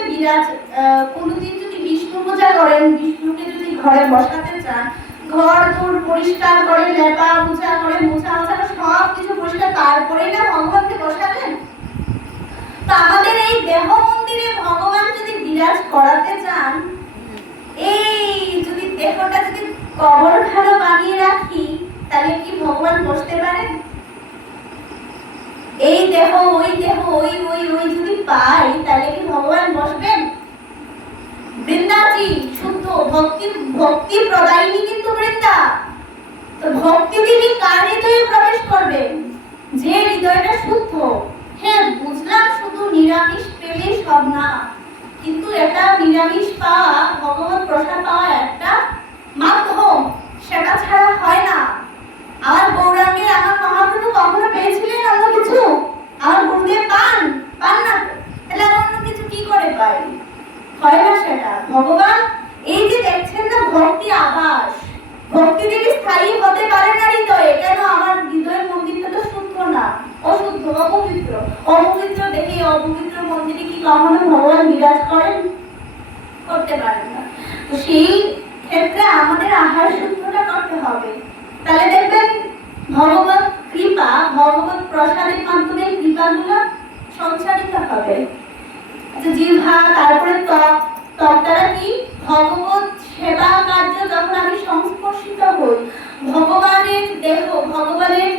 কোনদিন যদি বিষ্ণু পূজা করেন, বিষ্ণুকে যদি ঘরে বসাতে চান, ঘর দূর পরিষ্কার করে লেপা মোছা করে, মোছা সব কিছু পরিষ্কার, তারপরেই না ভগবানকে বসাবেন। তো আমাদের এই দেহ মন্দিরে ভগবান যদি বিরাজ করাতে চান, এই যদি দেহটা যদি কবরখানা বানিয়ে রাখি, তাহলে কি ভগবান বসতে পারেন? এই দেহ ওই দেহ ওই ওই ওই যদি পাই, তাহলে কি ভগবান বসবেন? বৃন্দাজি শুদ্ধ ভক্তি প্রদায়িনী কিন্তু বৃন্দা। তো ভক্তি তিনি কার হৃদয়ে প্রবেশ করবেন? যে হৃদয়টা শুদ্ধ। হ্যাঁ বুঝলাম, শুধু নিরামিষ পেলেই সব না, কিন্তু এটা নিরামিষ পাওয়া, ভগবত প্রসাদ পাওয়া একটা মাধ্যম, সেটা ছাড়া হয় না। আমার গৌরাঙ্গের, আমার মহাপ্রভু কখনো পেয়েছিলেন অন্য কিছু? আমার গুরুদেব পান না, তাহলে অন্য কিছু কি করে পাই? হয় না সেটা। ভগবান এই যে দেখছেন না, ভক্তি আভাস, ভক্তি যদি স্থায়ী হতে পারে না হৃদয়ে, কেন আমার হৃদয়ের মন্দিরটা তো শুদ্ধ না, অশুদ্ধ, অপবিত্র। অপবিত্র দেখে অপবিত্র মন্দিরে কি কখনো ভগবান বিরাজ করেন? করতে পারেন না। তো সেই ক্ষেত্রে আমাদের আহার শুদ্ধটা করতে হবে। তাহলে দেখবেন ভগবত কৃপা, ভগবত প্রসাদের মাধ্যমে কৃপাগুলো সঞ্চারিত হবে। আচ্ছা, জিহ্বা, তারপরে ত্বক দ্বারা কি ভগবত সেবা কার্য, যখন আমি সংস্পর্শিত হই, ভগবানের দেহ, ভগবানের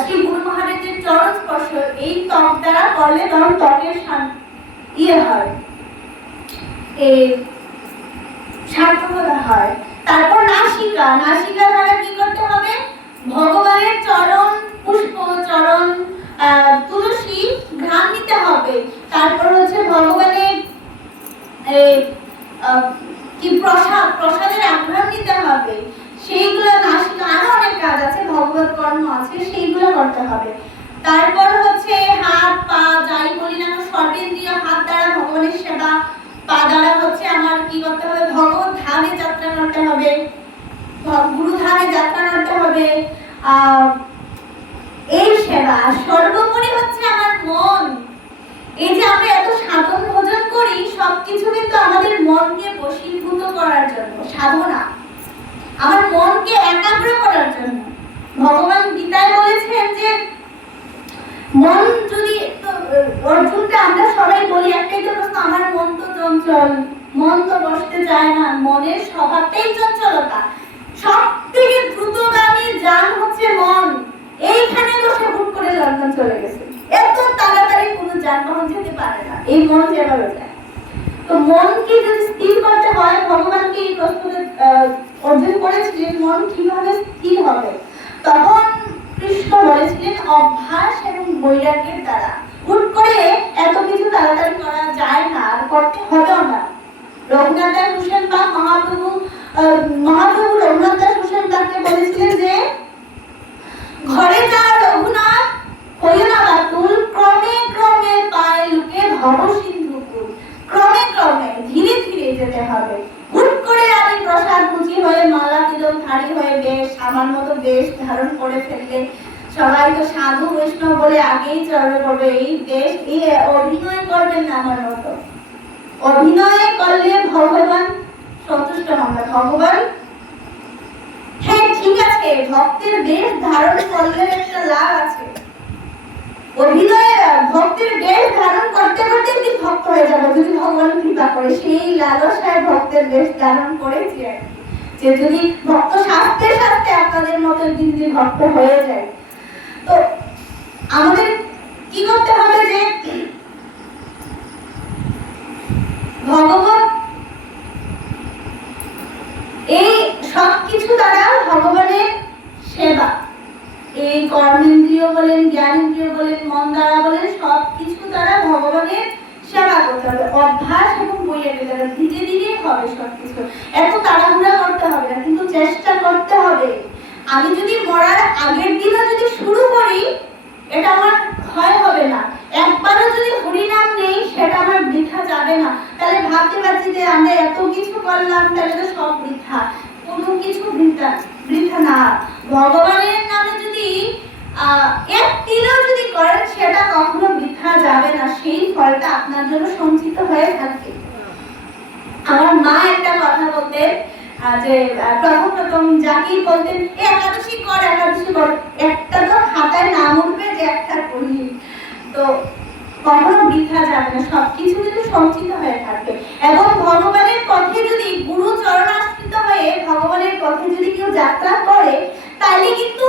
শ্রী গুরু মহারাজের চরণ স্পর্শ এই ত্বক দ্বারা করলে তখন ত্বকের হয়, এই সার্থকতা হয়। তারপর নাসিকা দ্বারা কি করতে হবে? ভগবানের চরণ পুষ্প, চরণ তুলসী ঘ্রাণ নিতে হবে। তারপর হচ্ছে ভগবানের কি প্রসাদের আঘ্রাণ নিতে হবে। সেইগুলো নাসিকা, আরো অনেক কাজ আছে, ভগবত কর্ম আছে, সেইগুলো করতে হবে। তারপর হচ্ছে হাত পা, যাই বলি না, সর্বেন্দ্রিয়, হাত দ্বারা ভগবানের সেবা, পা দ্বারা হচ্ছে আমার কি করতে হবে? ভগবত ধামে যাত্রা করতে হবে, গুরু ধামে যাত্রা করতে হবে, এই সেবা। সর্বোপরি হচ্ছে আমার মন। এই যে আমরা এত সাধন ভোজন করি, সবকিছু কিন্তু আমাদের মনকে বশীভূত করার জন্য সাধনা, আমার মনকে একাগ্র করার জন্য। ভগবান গীতায় বলেছেন যে মন যদি অর্জুনটা আমরা সবাই বলি একটাই তো প্রশ্ন, আমার মন তো চঞ্চল, মন তো বসতে চায় না, মনের স্বভাবটাই চঞ্চলতা। সব থেকে দ্রুতগামী যান হচ্ছে মন। এইখানে বসে হুট করে লন্ডন চলে গেছে, এত তাড়াতাড়ি কোনো যানবাহন যেতে পারে না, এই মন যেভাবে যায়। তো মনকে যদি স্থির করতে হয়, ভগবানকে এই প্রশ্নটা অর্জুন করেছিলেন মন কিভাবে স্থির হবে, তখন কৃষ্ণ বলেছিলেন অভ্যাস এবং বৈরাগ্যের দ্বারা। হুট করে এত কিছু তাড়াতাড়ি করা যায় না, আর করতে হবেও না। রঘুনাথ দাস হোসেন বা মহাপ্রভু রঘুনাথ দাস হোসেন তাকে বলেছিলেন যে ঘরে যা রঘুনাথ হইও না বাতুল, ক্রমে ক্রমে পায় লুকে ভব সিন্ধু কুল। ক্রমে ক্রমে ধীরে ধীরে যেতে হবে। হুট করে আমি প্রসাদ মুচি হয়ে মালা তিলক ধারী হয়ে বেশ আমার মতো বেশ ধারণ করে ফেললে সবাই তো সাধু বৈষ্ণব বলে আগেই চরণে পড়বে। এই দেশ এই অভিনয় করবেন না আমার মতো। অভিনয় করলে ভগবান সন্তুষ্ট হন না। ভগবান হ্যাঁ ঠিক আছে, ভক্তের বেশ ধারণ করলে একটা লাভ আছে। অভিনয় ভক্তের বেশ ধারণ করতে করতে একদিন ভক্ত হয়ে যাবে যদি ভগবান কৃপা করে। সেই লালসায় ভক্তের বেশ ধারণ করেছি আর কি, যে যদি ভক্ত শাস্তে শাস্তে আপনাদের মতো একদিন যদি ভক্ত হয়ে যায়। তো আমাদের কি করতে হবে যে ভগবান এই সব কিছু দ্বারা ভগবানের সেবা, এই কর্মেন্দ্রিয় বলেন, জ্ঞানেন্দ্রিয় বলেন, মন দ্বারা বলেন, সব কিছু দ্বারা ভগবানের সেবা করতে হবে। অভ্যাস এবং বৈরাগ্য দ্বারা ধীরে ধীরে হবে সবকিছু। এত তাড়াহুড়া করতে হবে না, কিন্তু চেষ্টা করতে হবে। আমি যদি মরার আগের দিনও যদি শুরু করি, এটা আমার ক্ষয় হবে না। একবারও যদি হরিনাম নেই, সেটা আমার বৃথা যাবে না। তাহলে ভাবতে পারছি যে আমরা এত কিছু করলাম, তাহলে তো সব বৃথা। কোনো কিছু বৃথা না। ভগবানের নামে যদি এক তিলও যদি করেন, সেটা কখনো বৃথা যাবে না। সেই ফলটা আপনার জন্য সঞ্চিত হয়ে থাকবে। আমার মা একটা কথা বলতেন যে প্রথম যাকেই বলতেন একাদশী কর, একাদশী কর, একটা তো খাতায় নাম উঠবে যে একটা করি। তো কখনো বৃথা যাবে না, সবকিছু কিন্তু সঞ্চিত হয়ে থাকবে। এবং ভগবানের পথে যদি গুরু চরণাশ্রিত হয়ে ভগবানের পথে যদি কেউ যাত্রা করে, তাহলে কিন্তু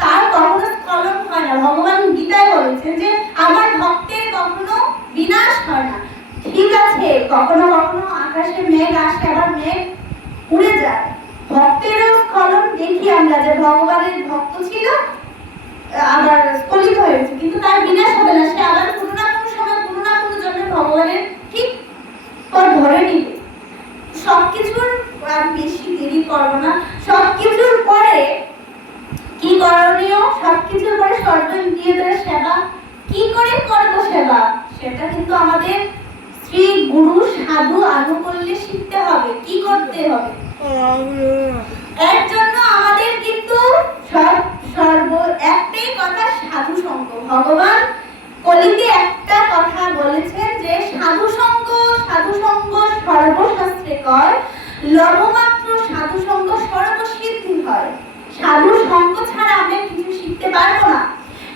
তার কখনো স্খলন হয় না। ভগবান গীতায় বলেছেন যে আমার ভক্তের কখনো বিনাশ হয় না। ঠিক আছে, কখনো কখনো আকাশে মেঘ আসে, আবার মেঘ উড়ে যায়। ভক্তেরও স্খলন দেখি আমরা, যে ভগবানের ভক্ত ছিল আবার স্খলিত হয়েছে, কিন্তু তার বিনাশ হবে না। সে আবার কোনো না কোনো সময় কোনো না কোনো জন্য ভগবানের ঠিক পথ ধরে নিবে। সবকিছুর বেশি দেরি করবো না। সবকিছুর পরে কি করণীয়, সবকিছুর পরে সর্বেন্দ্রিয়দের সেবা কি করে করবো সেবা, সেটা কিন্তু আমাদের শ্রী গুরু সাধু আনুকূল্যে শিখতে হবে। কি করতে হবে, এর জন্য আমাদের কিন্তু একটাই কথা, সাধু সঙ্গ। ভগবান কলিতে একটা কথা বলেছেন যে সাধু সঙ্গ সর্বশাস্ত্রে কর, লবমাত্র সাধু সঙ্গ সর্বসিদ্ধি হয়। সাধু সঙ্গ ছাড়া আমরা কিছু শিখতে পারবো না।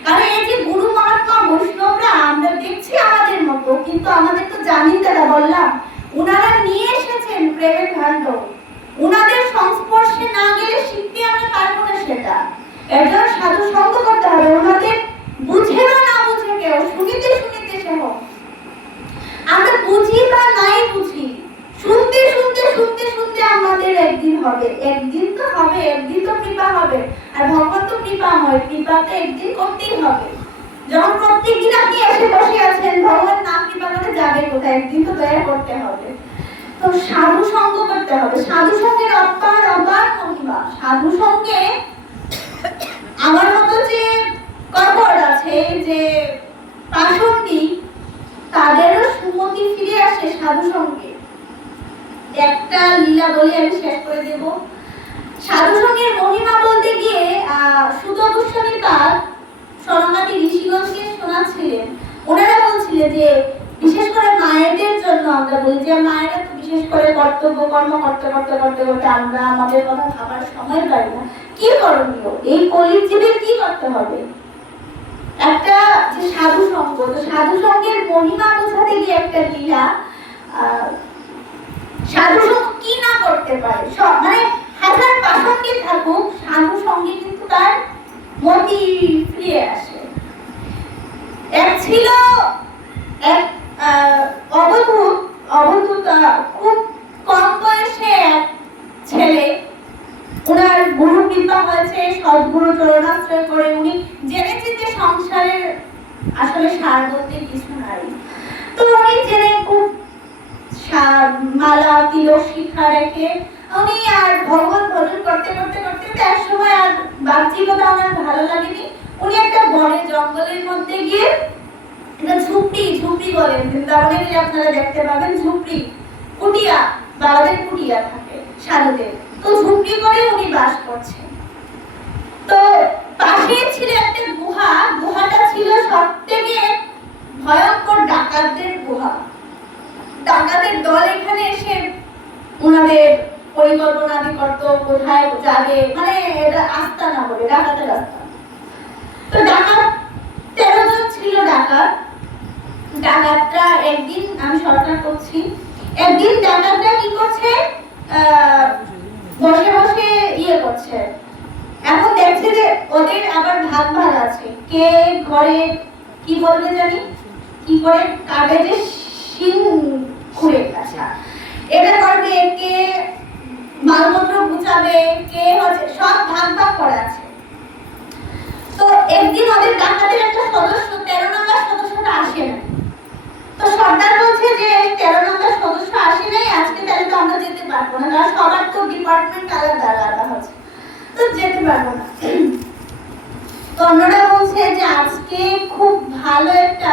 কারণ এই যে গুরু মহাত্মা বৈষ্ণবরা আমরা দেখছি আমাদের মতো, কিন্তু আমাদের তো জানি তারা, বললাম উনারা নিয়ে এসেছেন প্রেমের ভাণ্ড। উনাদের সংস্পর্শে না গেলে শিখতে আমরা পারবো না সেটা। এর জন্য সাধু সঙ্গ করতে হবে। ওনাদের বুঝে বা না বুঝে কেউ শুনিতে শুনিতে সে হোক, আমরা বুঝি বা নাই বুঝি, শুনতে শুনতে শুনতে শুনতে আমাদের একদিন হবে। একদিন তো হবে, একদিন তো কৃপা হবে। আর ভগবান তো কৃপাময়, কৃপাতে একদিন করতেই হবে। যখন প্রত্যেকদিন আপনি এসে বসে আছেন, ভগবান না কৃপা করে যাবে কোথায়? একদিন তো দয়া করতে হবে। তো সাধু সঙ্গ করতে হবে। সাধু সঙ্গের অপার অপার মহিমা। সাধু সঙ্গে আমার মতো যে কর্কট আছে, যে পাষণ্ডী, তাদেরও সুমতি ফিরে আসে সাধু সঙ্গে। একটা লীলা বলে আমি শেষ করে দেব। সাধু সঙ্গের মহিমা বলতে গিয়ে সুত গোস্বামী পাদ সরঙ্গাটি ঋষিগণকে শোনাচ্ছিলেন। ওনারা বলছিলেন যে বিশেষ করে মায়েদের জন্য আমরা বলি যে মায়েরা তো বিশেষ করে কর্তব্য কর্ম করতে করতে করতে করতে আমরা আমাদের কথা ভাবার সময় পাই না। কি করণীয়? এই কলির জীবে কি করতে হবে? একটা যে সাধু সঙ্গ, তো সাধু সঙ্গের মহিমা বোঝাতে গিয়ে একটা লীলা, সাধু সঙ্গ কি না করতে পারে, সব মানে হাজার প্রাসঙ্গে থাকুক, সাধু সঙ্গে কিন্তু তার মতি ফিরে আসে। এক ছিল এক অবধূত খুব কম বয়সে এক ছেলে, ওনার গুরু কৃপা হয়েছে, সদ্গুরু চরণাশ্রয় করে উনি জেনেছেন যে সংসারের আসলে সার বলতে কিছু নাই। তো উনি জেনে খুব মালা তিলক শিখা রেখে উনি আর ভগবান ভজন করতে করতে করতে এক সময় আর বাহ্যিকতা ওনার ভালো লাগেনি, উনি একটা বনে জঙ্গলের মধ্যে গিয়ে একটা ঝুপড়ি বলেন, বৃন্দাবনে গেলে আপনারা দেখতে পাবেন ঝুপড়ি, কুটিয়া, বাবাদের কুটিয়া থাকে সাধুদের, তো ঝুপড়ি করে উনি বাস করছেন। তো পাশে ছিল একটা গুহা, গুহাটা ছিল সবথেকে ভয়ঙ্কর ডাকাতদের গুহা। ডাকাতের দল এখানে এসে ওনাদের পরিকল্পনা করতো কোথায় যাবে, মানে এটা আস্তানা বলে, ডাকাতের আস্তানা। তো ডাকাত 13 জন ছিল ডাকাত। ডাকাতরা একদিন, আমি সরকার করছি, একদিন ডাকাতরা কি করছে, বসে বসে ইয়ে করছে, এখন দেখছে যে ওদের আবার ভাগ আছে, কে ঘরে কি বলবে জানি, কি করে কাগজে শিং খুঁড়ে, আচ্ছা এটা করবে, কে মালপত্র গুছাবে, কে হচ্ছে, সব ভাগ করা আছে। তো একদিন ওদের ডাকাতের একটা সদস্য, 13 নম্বর সদস্যটা আসে না। তো সর্দার বলছে যে 13 নম্বর সদস্য আসে নাই আজকে, তাহলে তো আমরা যেতে পারবো না, কারণ সবার তো ডিপার্টমেন্ট আলাদা আলাদা হচ্ছে, তো যেতে পারবো না। তো অন্যরা বলছে যে আজকে খুব ভালো একটা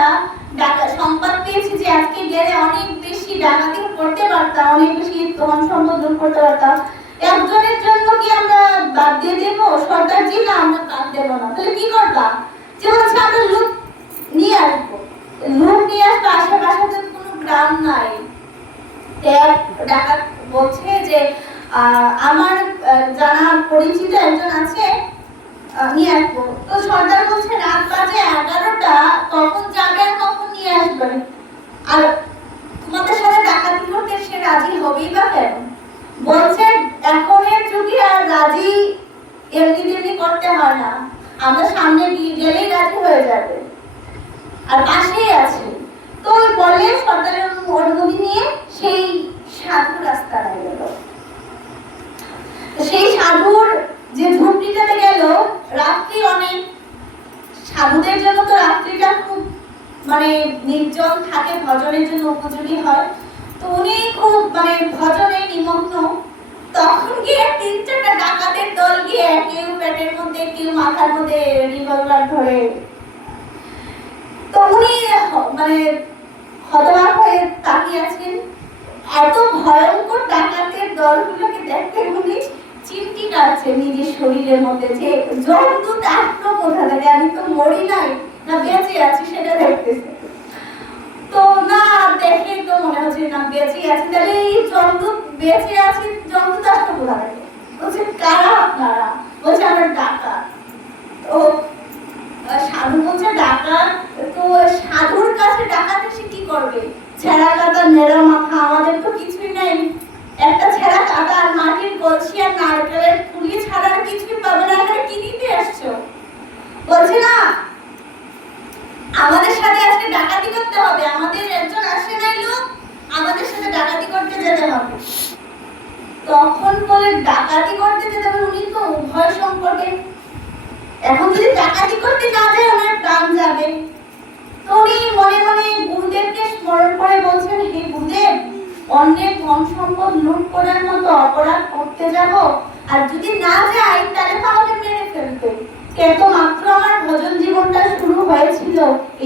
সংবাদ পেয়েছি যে আজকে গেলে অনেক বেশি ডাকাতি করতে পারতাম, অনেক বেশি ধন সম্পদ লুট করতে পারতাম, একজনের জন্য কি আমরা বাদ দিয়ে দেবো? সরকার জি না, আমরা বাদ দেবো না, তাহলে কি করবা? যে হচ্ছে আমরা লুট নিয়ে আসবো, লুট নিয়ে আসবো, আশেপাশে তো কোনো গ্রাম নাই। ডাকাত বলছে যে আমার জানা পরিচিত একজন আছে, নিয়ে আসবো। তো সর্দার বলছে রাত বাজে 11টা, কখন যাবে আর কখন নিয়ে আসবে, আর তোমাদের সাথে ডাকাতি করতে সে রাজি হবেই বা কেন? বলছে এখনের যুগে আর রাজি এমনি তেমনি করতে হয় না, আমরা সামনে গেলেই রাজি হয়ে যাবে, আর পাশেই আছে। তো ওই বলে সর্দারের অনুমতি নিয়ে সেই সাধু রাস্তায় গেল। সেই সাধুর যে ঝুপড়িটাতে গেল, রাত্রি অনেক, সাধুদের জন্য তো রাত্রিটা খুব মানে নির্জন থাকে, ভজনের জন্য উপযোগী হয়। তো উনি খুব মানে ভজনে নিমগ্ন, তখন গিয়ে 3-4টা ডাকাতের দল গিয়ে কেউ পেটের মধ্যে, কেউ মাথার মধ্যে রিভলভার ধরে। তো উনি মানে হতবাক হয়ে তাকিয়ে আছেন, এত ভয়ঙ্কর ডাকাতের দলগুলোকে দেখতে উনি চিমটি কাটছে নিজের শরীরের মধ্যে, যে জমদূত আসলো কোথা থেকে, আমি তো মরি নাই না বেঁচে আছি সেটা দেখতেছে। তো না দেখে তো মনে হচ্ছে না বেঁচে আছি, তাহলে এই জমদূত বেঁচে আছি, জমদূত আসলো কোথা থেকে? বলছে কারা আপনারা? বলছে আমরা ডাকাত। তো সাধু বলছে ডাকাত, তো সাধুর কাছে ডাকাত এসে কি করবে? ছেঁড়া কাটা নেড়া মাথা, আমাদের তো কিছুই নাই, একটা ছেঁড়া কাটা আর মাটির কলসি আর নারকেলের ফুলি ছাড়া আর কিছুই পাবে না, এখানে কি নিতে আসছো? বলছে না আমাদের সাথে আজকে ডাকাতি করতে হবে, আমাদের একজন আসে নাই লোক, আমাদের সাথে ডাকাতি করতে যেতে হবে। তখন বলে ডাকাতি করতে যেতে হবে, উনি তো উভয় সম্পর্কে, এখন যদি ডাকাতি করতে না যায় ওনার প্রাণ যাবে। তো উনি মনে মনে গুরুদেবকে স্মরণ করে বলছেন, হে গুরুদেব, অন্যের ধন সম্পদ লুট করার মতো অপরাধ করতে যাব, আর যদি না যাই তাহলে তো আমাকে মেরে ফেলবে, এত মাত্র আমার ভজন জীবনটা শুরু হয়েছিল,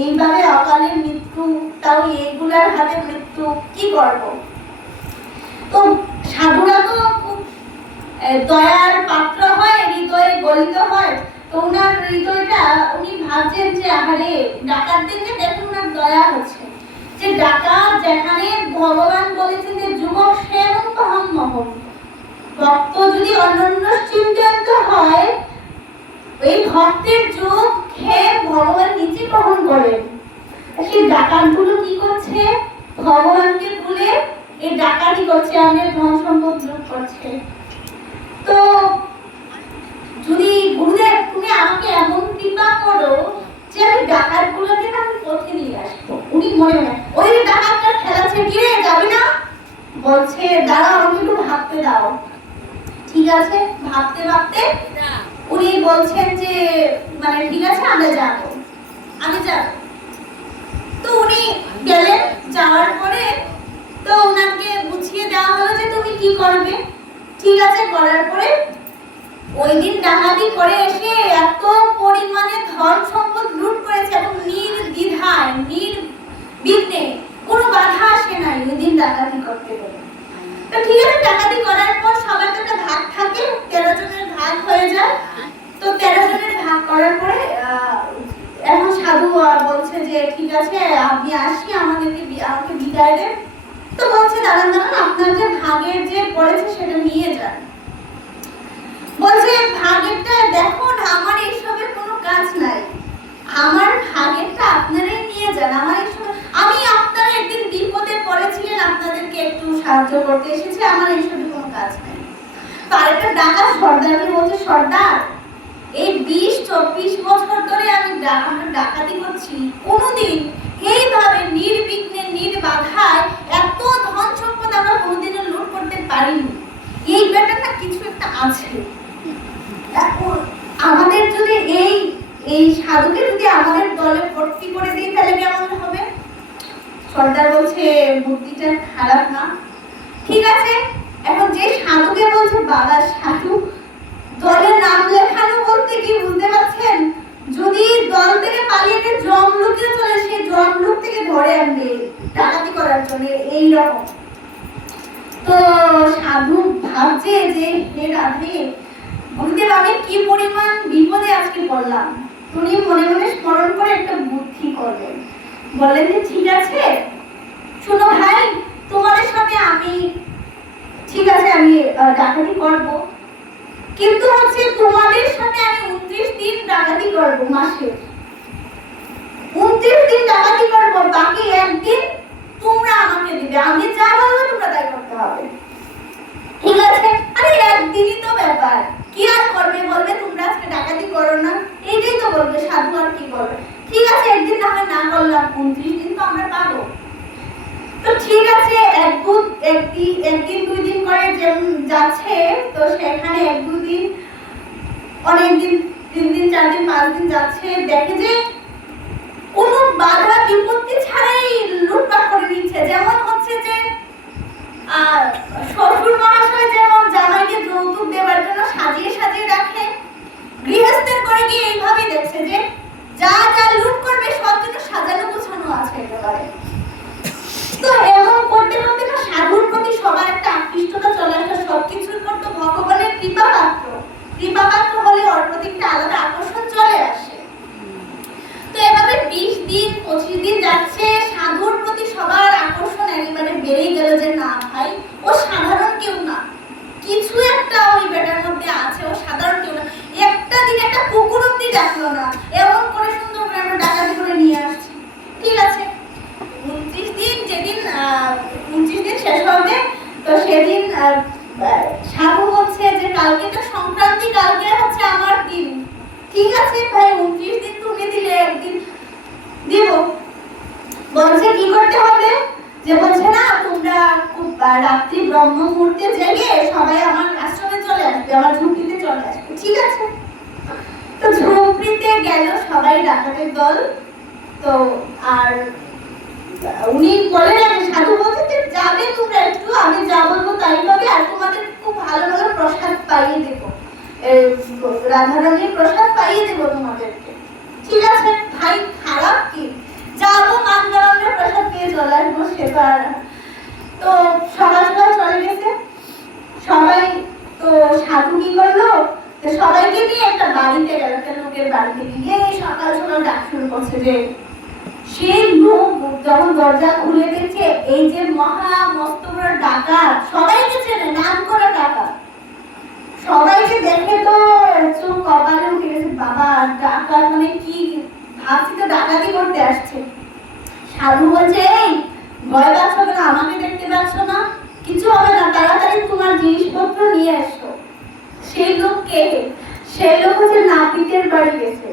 এইভাবে অকালে মৃত্যু, তাও এইগুলার হাতে মৃত্যু, কি করব? তো সাধুরা তো খুব দয়ার পাত্র হয়, হৃদয়ে গলিত হয়। তো ওনার হৃদয়টা, উনি ভাবছেন যে আহারে ডাকাতদেরকে দেখুন ওনার দয়া হচ্ছে, যে ডাকাত যেখানে ভগবান বলেছেন যে যুবক সেবন তহম মহম, ভক্ত যদি অনন্য চিন্তন হয়, এই ভক্তের যুগ হচ্ছে ভগবান নিচে গ্রহণ করেন। সেই ডাকাতগুলো কি করছে? ভগবানকে ভুলে এই ডাকাতি করছে, আমাদের ধন সম্পদ লুট করছে। তো যদি গুরুদেব তুমি আমাকে এমন কৃপা করো যে আমি ডাকাতগুলোকে না আমি পথে নিয়ে আসবো। উনি মনে মনে ওই ডাকাতটা খেলাচ্ছে, কি রে যাবি না? বলছে দাঁড়াও আমাকে একটু ভাবতে দাও। ঠিক আছে, ভাবতে ভাবতে উনি বলছেন যে মানে ঠিক আছে আমরা যাবো, আমি যাব। তো উনি গেলেন, যাওয়ার পরে তো ওনাকে বুঝিয়ে দেওয়া হলো যে তুমি কি করবে। ঠিক আছে, করার পরে ওই দিন ডাকাতি করে এসে এত পরিমাণে ধন সম্পদ লুট করেছে এবং নির্দ্বিধায় নির্বিঘ্নে কোনো বাধা আসে নাই ওই দিন ডাকাতি করতে গেলে। তো ঠিক আছে, ডাকাতি করার পর সবার তো একটা ভাগ থাকে, 13 জনের ভাগ হয়ে যায়। তো 13 জনের ভাগ করার পরে এখন সাধু বলছে যে ঠিক আছে আমি আসি, আমাকে বিদায় দেন। তো বলছে দাঁড়ান দাঁড়ান, আপনার যে ভাগের যে পড়েছে সেটা নিয়ে যান। বলছে ভাগেরটা দেখুন, আমার এইসবের কোনো কাজ নাই, আমার ভাগেরটা আপনারাই নিয়ে যান। আমার এইসব, আমি আপনারা একদিন বিপদে পড়েছিলেন, আপনাদেরকে একটু সাহায্য করতে এসেছি, আমার এইসবের কোনো কাজ নাই। তো আরেকটা ডাকাত সর্দারকে বলছে সর্দার এই 20-24 বছর ধরে আমরা ডাকাতি করছি, কোনোদিন এইভাবে নির্বিঘ্নে নির্বাধায় এত ধন সম্পদ আমরা কোনোদিনও লুট করতে পারিনি। এই ব্যাপারটা কিছু একটা আছে। আমাদের যদি এই সাধুকে যদি আমাদের দলে ভর্তি করে দিই তাহলে কেমন হবে? সর্দার বলছে বুদ্ধিটা খারাপ না। ঠিক আছে, এখন যে সাধুকে বলছে বাবা সাধু দলের নাম লেখানো বলতে কি বুঝতে পারছেন? যদি দল থেকে পালিয়ে জমলুকে চলে, সেই জমলুক থেকে ধরে আনবে ডাকাতি করার জন্য এইরকম। তো সাধু ভাবছে যে হে রাধে, গুরুদেব আমি কি পরিমাণ বিপদে আজকে পড়লাম। উনি মনে মনে স্মরণ করে একটা বুদ্ধি করলেন, বললেন যে ঠিক আছে শোনো ভাই, তোমাদের সাথে আমি ঠিক আছে আমি ডাকাতি করব, কিন্তু হচ্ছে তোমাদের সাথে আমি 29 দিন ডাকাতি করব, মাসে 29 দিন ডাকাতি করব, বাকি একদিন তোমরা আমাকে দিবে, আমি যা বলবো তোমরা তাই করতে হবে। ঠিক আছে, আরে একদিনই তো ব্যাপার, কি আর করবে? বলবে তোমরা আজকে ডাকাতি করো না, এইটাই তো বলবে, সাধু আর কি করবে। ঠিক আছে, একদিন না হয় না করলাম, 29 দিন তো আমরা পাবো। তো ঠিক আছে, একদিন 2 দিন করে যেমন যাচ্ছে, তো সেখানে 1-2 দিন, অনেকদিন 3 দিন 4 দিন 5 দিন যাচ্ছে, দেখে যে কোনো বাধা বিপত্তি ছাড়াই লুটপাট করে নিচ্ছে। যেমন হচ্ছে যে শ্বশুর মহাশয় যেমন জামাইকে যৌতুক দেওয়ার জন্য সাজিয়ে সাজিয়ে রাখে, গৃহস্থের করে গিয়ে এইভাবে দেখছে যে যা যা লুট করবে সব যেন সাজানো গোছানো আছে একেবারে। তো এমন করতে করতে না সাধুর প্রতি সবার একটা আকৃষ্টতা চলে আসে, সবকিছুর পর তো ভগবানের কৃপা পাত্র হলে ওর প্রতি একটা আলাদা আকর্ষণ চলে আসে। তো এভাবে 20 দিন 25 দিন যাচ্ছে, সাধুর প্রতি সবার আকর্ষণ একেবারে বেড়েই গেল যে না ভাই ও সাধারণ কেউ না, কিছু একটা ওই বেটার মধ্যে আছে, ও সাধারণ কেউ না। একটা দিন একটা কুকুর অব্দি ডাকলো না, এমন করে সুন্দর করে আমরা ডাকাতি করে নিয়ে আসছি। ঠিক আছে, 29 দিন যেদিন 29 দিন শেষ হবে, তো সেদিন সাধু বলছে যে কালকে তো সংক্রান্তি, কালকে হচ্ছে আমার দিন। ঠিক আছে ভাই, 29 দিন তুমি দিলে, একদিন দিব। বলছে কি করতে হবে? যে বলছে না তোমরা রাত্রি ব্রহ্ম মুহূর্তে জেগে সবাই আমার আশ্রমে চলে আসবে, আমার ঝুপড়িতে চলে আসবে। ঠিক আছে, তো ঝুপড়িতে গেল সবাই ডাকাতের দল। তো আর উনি বলেন, সাধু বলছে যে যাবে তোমরা একটু, আমি যা বলবো তাই হবে, আর তোমাদের খুব ভালো ভালো প্রসাদ পাইয়ে দেবো, রাধারানীর প্রসাদ পাইয়ে দেবো তোমাদেরকে। ঠিক আছে ভাই, খারাপ কি? যাবো মানগরমের প্রসাদ পেয়ে চলে আসবো, সেবার। তো সকাল সকাল চলে গেছে সবাই। তো সাধু কি করলো, সবাইকে নিয়ে একটা বাড়িতে গেল, একটা লোকের বাড়িতে গিয়ে সকাল সকাল ডাক শুরু করছে। যে সেই লোক যখন দরজা খুলে দেখছে এই যে মহা মস্ত বড় ডাকাত, সবাইকে চেনে, নাম করা ডাকাত, সবাইকে দেখে তো চোখ কপালে উঠে গেছে, বাবা ডাকাত মানে কি ভাবছি তো ডাকাতি করতে আসছে। সাধু বলছে, এই ভয় পাচ্ছ কেন, আমাকে দেখতে পাচ্ছ না, কিছু হবে না, তাড়াতাড়ি তোমার জিনিসপত্র নিয়ে এসো। সেই লোক কে? সেই লোক হচ্ছে নাপিতের বাড়ি গেছে।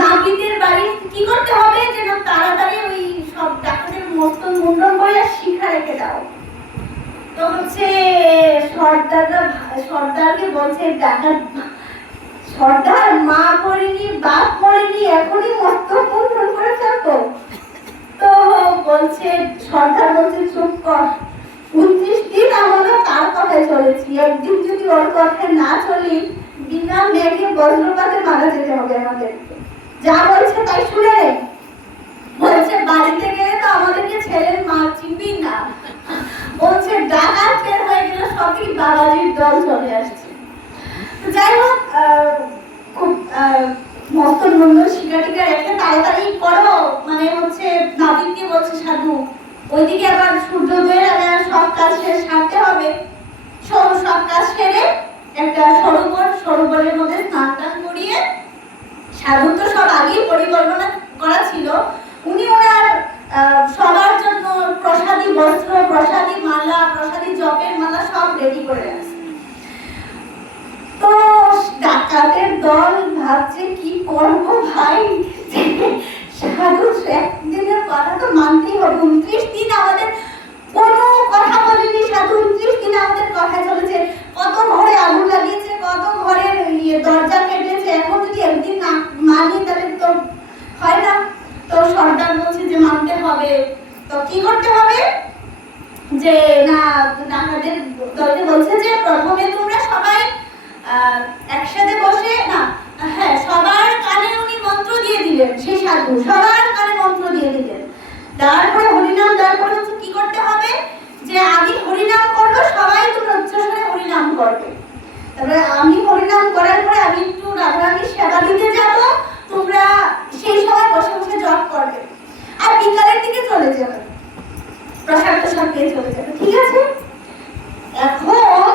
নাপিতের বাড়ি কি করতে হবে, যেন তাড়াতাড়ি ওই সব ডাকাতের মস্তক মুন্ডন করে শিখা রেখে দাও। তো হচ্ছে সর্দারকে বলছে ডাকাত, সর্দার মা করেনি, বাপ করেনি, এখনই মস্তক মুন্ডন করে ফেলতো। তো বলছে, সর্দার বলছে, চুপ কর, 29 দিন আমরা তার কথায় চলেছি, একদিন যদি ওর কথায় না চলি, বিনা মেঘে বজ্রপাতে মারা যেতে হবে আমাদেরকে। যা বলছে তাই শুনে নে। বলছে, বাড়িতে গেলে তো আমাদেরকে ছেলের মা চিনবি না। বলছে, ডাকাত বের হয়ে গেল, সবই বাবাজির দল চলে আসছে। যাই হোক, খুব মস্তক মুন্ডন শিখা টিকা রেখে তাড়াতাড়ি করো, মানে হচ্ছে নাপিতকে বলছে সাধু, ওইদিকে আবার সূর্যোদয়ের আগে সব কাজ সারতে হবে। সব কাজ সেরে একটা সরোবরের মধ্যে স্নান টান করিয়ে, সাধু তো সব আগেই পরিকল্পনা করা ছিল, উনি ওনার সবার জন্য প্রসাদী বস্ত্র, প্রসাদী মালা, প্রসাদী জপের মালা সব রেডি করে রাখছে। তো ডাকাতের দল ভাবছে, কি করবো ভাই, সাধু একদিনের কথা তো মানতেই হবে, 29 দিন আমাদের কোনো কথা বলেনি সাধু, 29 দিন আমাদের কথা চলেছে, কত ঘরে আগুন লাগিয়েছে, কত ঘরের দরজা কেটেছে, এখন যদি একদিন না মানি তাহলে তো হয় না। তো সর্দার বলছে যে মানতে হবে। তো কি করতে হবে, যে না ডাকাতের দলকে বলছে যে প্রথমে তোমরা সবাই একসাথে বসে, না হ্যাঁ সবার কানে উনি মন্ত্র দিয়ে দিলেন, সেই সাধু সবার কানে মন্ত্র দিয়ে দিলেন। তারপরে হরিনাম, তারপরে হচ্ছে কি করতে হবে, যে আমি হরিনাম করব, সবাই তোমরা উচ্চস্বরে হরিনাম করবে। তারপরে আমি হরিনাম করার পরে আমি একটু রাধারানীর সেবা দিতে যাব, তোমরা সেই সময় বসে বসে জপ করবে, আর বিকালের দিকে চলে যাবে, প্রসাদ প্রসাদ দিয়ে চলে যাবে, ঠিক আছে? এখন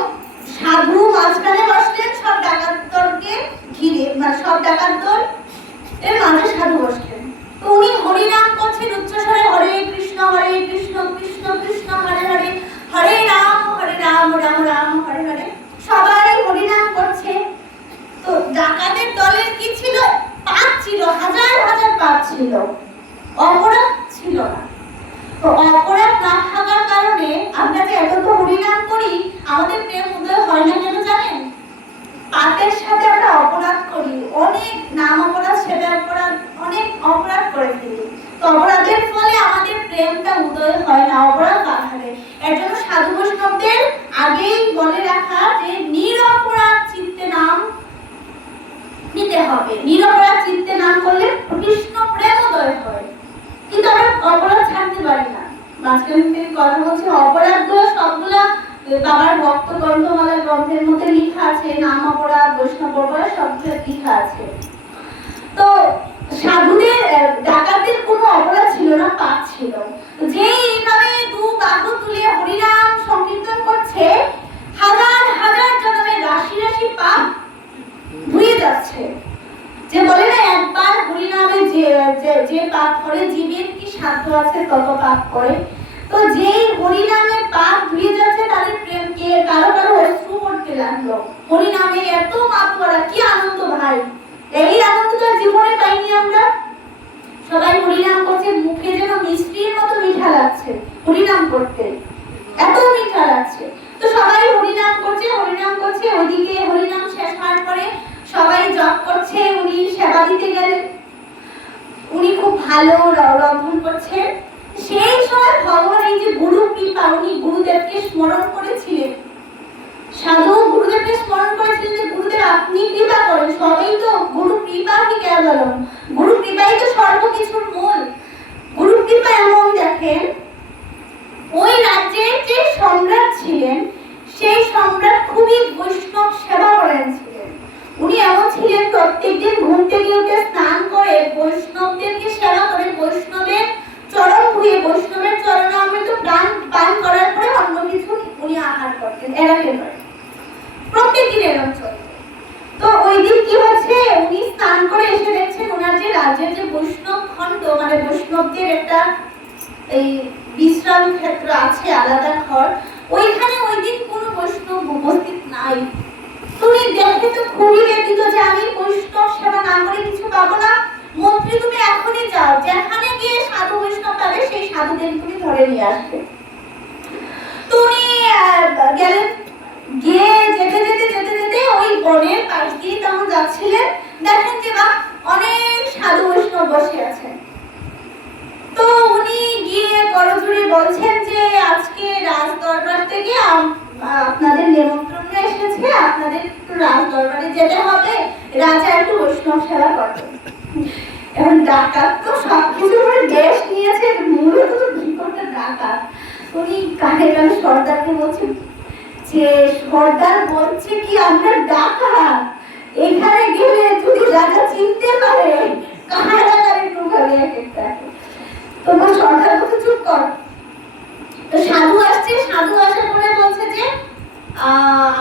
সাধু মাঝখানে বসলেন, সব ডাকাত দলকে ঘিরে, মানে সব ডাকাত দল এর মাঝে সাধু বসলেন। তো উনি হরিনাম করছেন উচ্চস্বরে, হরে কৃষ্ণ কৃষ্ণ কৃষ্ণ হরে হরে, হরে রাম রাম রাম হরে হরে, সবাই হরিনাম করছে। তো ডাকাতের দলের কি ছিল, পাপ ছিল, হাজার হাজার পাপ ছিল, অপরাধ ছিল না। তো অপরাধ না থাকার কারণে আমরা যে এত তো হরিনাম করি, আমাদের প্রেম উদয় হয় না কেন জানেন? পাপের সাথে আমরা অপরাধ করি, অনেক নাম অপরাধ, সেবা অপরাধ, অনেক অপরাধ করে ফেলি। তো অপরাধের ফলে আমাদের প্রেমটা উদয় হয় না, অপরাধ বাড়ে। এর জন্য সাধু বৈষ্ণবদের আগেই বলে রাখা যে নিরপরাধ চিত্তে নাম নিতে হবে, নিরপরাধ চিত্তে নাম করলে কৃষ্ণ প্রেম উদয় হয়। কিন্তু আমরা অপরাধ ছাড়তে পারি না। মাঝখানে থেকে কথা বলছি, অপরাধগুলো সবগুলা বাবার ভক্ত গ্রন্থমালা গ্রন্থের মধ্যে লেখা আছে, নাম অপরাধ, বৈষ্ণব অপরাধ সবগুলো লেখা আছে। তো সাধুদের, ডাকাতদের কোনো অপরাধ ছিল না, পাপ ছিল। যে এইভাবে দু বাহু তুলে হরিনাম সংকীর্তন করছে, হাজার হাজার জন্মের রাশি রাশি পাপ ধুয়ে যাচ্ছে। যে বলে না, একবার হরিনামে যে পাপ করে, জীবের কি সাধ্য আছে তত পাপ করে। তো যেই হরিনামের পাপ ধুয়ে যাচ্ছে, তাদের প্রেমকে কারো কারো অশ্রু পড়তে লাগলো। হরিনামে এত পাপ করা কি আনন্দ ভাই, এই আনন্দ তো জীবনে পাইনি আমরা। সবাই হরিনাম করছে, মুখে যেন মিষ্টির মতো মিঠা লাগছে হরিনাম করতে, এত মিঠা লাগছে। তো সবাই হরিনাম করছে, ওইদিকে হরিনাম শেষ হওয়ার পরে সবাই জপ করছে, উনি সেবা দিতে গেলেন, উনি খুব ভালো রন্ধন করছেন। সেই সময় ভগবান এই যে গুরু কৃপা, উনি গুরুদেবকে স্মরণ করেছিলেন, সাধু গুরুদেবকে স্মরণ করেছিলেন যে গুরুদেব আপনি কৃপা করেন, সবাই তো গুরু কৃপা কি কেবলম, গুরু কৃপাই তো সর্বকিছুর মূল। গুরু কৃপা এমন, দেখেন ওই রাজ্যের যে সম্রাট ছিলেন, সেই সম্রাট খুবই বৈষ্ণব সেবা করেন ছিলেন। উনি এমন ছিলেন, প্রত্যেকদিন ঘুম থেকে উঠে স্নান করে বৈষ্ণবদেরকে সেবা করে, বৈষ্ণবের চরণ ধুয়ে, বৈষ্ণবের চরণামৃত পান করার পরে অন্য কিছু উনি আহার করতেন, এরা কেন প্রত্যেকদিন এরকম চলতো। তো ওই দিন কি হচ্ছে, উনি স্নান করে এসে দেখছেন ওনার যে রাজ্যের যে বৈষ্ণব খণ্ড মানে বৈষ্ণবদের একটা এই বিশ্রাম ক্ষেত্র আছে, আলাদা ঘর, ওইখানে ওই দিন কোনো বৈষ্ণব উপস্থিত নাই। তুমি দেখে তো খুবই ব্যথিত যে আমি বৈষ্ণব সেবা না করে কিছু পাবো না। মন্ত্রী তুমি এখনই যাও, যেখানে গিয়ে সাধু বৈষ্ণব পাবে সেই সাধুদের তুমি ধরে নিয়ে আসবে। তুমি গেলেন, গিয়ে যেতে যেতে যেতে যেতে ওই বনের পাশ দিয়ে তখন যাচ্ছিলেন, দেখেন যে বা অনেক সাধু বৈষ্ণব বসে আছে। তো উনি গিয়ে করজোড়ে বলছেন যে আজকে রাজ দরবার থেকে আপনাদের নিমন্ত্রণ এসেছে, আপনাদের একটু রাজ দরবারে যেতে হবে, রাজা একটু বৈষ্ণব সেবা করবেন। এখন ডাকাত তো সবকিছু করে দেশ নিয়েছে, মূলত তো বিকটটা ডাকাত। উনি কানে কানে সর্দারকে বলছেন যে সর্দার বলছে কি আমরা ডাকাত, এখানে গেলে যদি রাজা চিনতে পারে কারাগারে ঢুকাবে এক একটা। তোমার সরকার কথা চুপ কর। তো সাধু আসছে, সাধু আসার পরে বলছে যে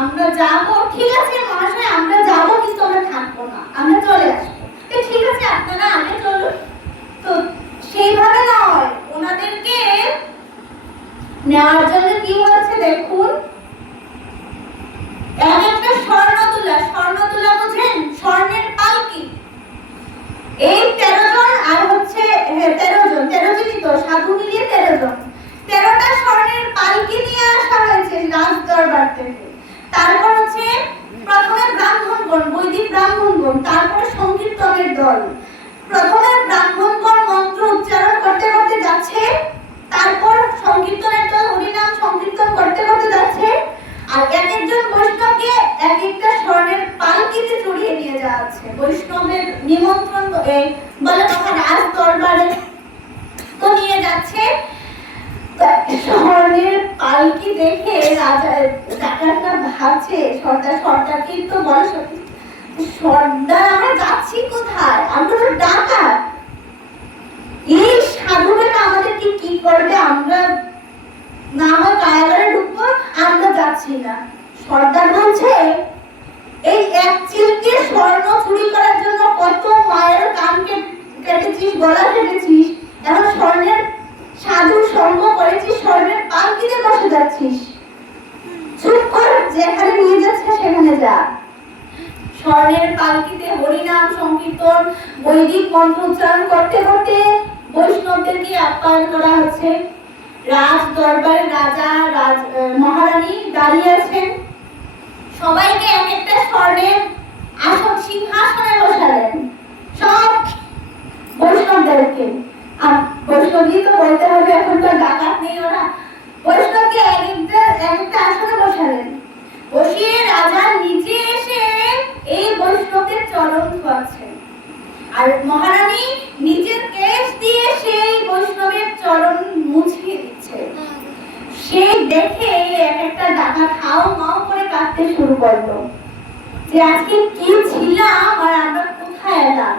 আমরা যাব, ঠিক আছে মহাশয় আমরা যাব, কিন্তু আমরা থাকবো না, আমরা চলে আসবো। ঠিক আছে আপনারা আগে চলুন। তো সেইভাবে নয়, ওনাদেরকে নেওয়ার জন্য কি হচ্ছে দেখুন, এক একটা স্বর্ণতুলা, স্বর্ণতুলা বুঝেন, স্বর্ণের পালকি, এই 13 জন আর হচ্ছে 13 জনই তো সাধু মিলিয়ে 13 জন, 13টা স্বর্ণের পালকি নিয়ে আসা হয়েছে রাজ দরবার থেকে। তারপর হচ্ছে প্রথমে ব্রাহ্মণগণ, বৈদিক ব্রাহ্মণগণ, তারপরে সংকীর্তনের দল। প্রথমে ব্রাহ্মণগণ মন্ত্র উচ্চারণ করতে করতে যাচ্ছে, তারপর সংকীর্তনের দল হরিনাম সংকীর্তন করতে করতে যাচ্ছে, আর এক একজন বৈষ্ণবকে এক একটা স্বর্ণের পালকিতে চড়িয়ে নিয়ে যাওয়া হচ্ছে। বৈষ্ণবের নিমন্ত্রণ বলে কথা রাজ দরবারে তো নিয়ে যাচ্ছে। স্বর্ণের পালকি দেখে রাজা ডাকাতরা ভাবছে সর্দারকে তো বলে সর্দার আমরা যাচ্ছি কোথায়, আমরা তো ডাকাত, এই সাধুরা আমাদেরকে কি করবে, আমরা না হয় কারাগারে ঢুকবো, আমরা যাচ্ছি না। সর্দার বলছে এই এক চিলকে স্বর্ণ চুরি করার জন্য কত মায়ের কান কেটেছিস, গলা কেটেছিস, এখন স্বর্ণের সাধু সঙ্গ করেছিস, স্বর্ণের পালকিতে বসে যাচ্ছিস, চুপ কর, যেখানে নিয়ে যাচ্ছে সেখানে যা। স্বর্ণের পালকিতে হরিনাম সংকীর্তন বৈদিক মন্ত্র উচ্চারণ করতে করতে বৈষ্ণবদেরকে আপ্যায়ন করা হচ্ছে। রাজ দরবারে রাজা মহারানী দাঁড়িয়ে আছেন, সবাইকে এক একটা স্বর্ণের আসন সিংহাসনে বসালেন, সব বৈষ্ণবদেরকে। আর বৈষ্ণবই তো বলতে হবে, এখন তো ডাকাত নেই ওরা, বৈষ্ণবকে এক একটা আসনে বসালেন। বসিয়ে রাজা নিচে এসে এই বৈষ্ণবের চরণ ধোয়াচ্ছেন, আর মহারানী নিজের কেশ দিয়ে সেই বৈষ্ণবের চরণ মুছিয়ে দিচ্ছে। সে দেখে এক একটা ডাকাত হাও মাও করে কাঁদতে শুরু করলো যে আজকে কি ছিলাম আর আমরা কোথায় এলাম,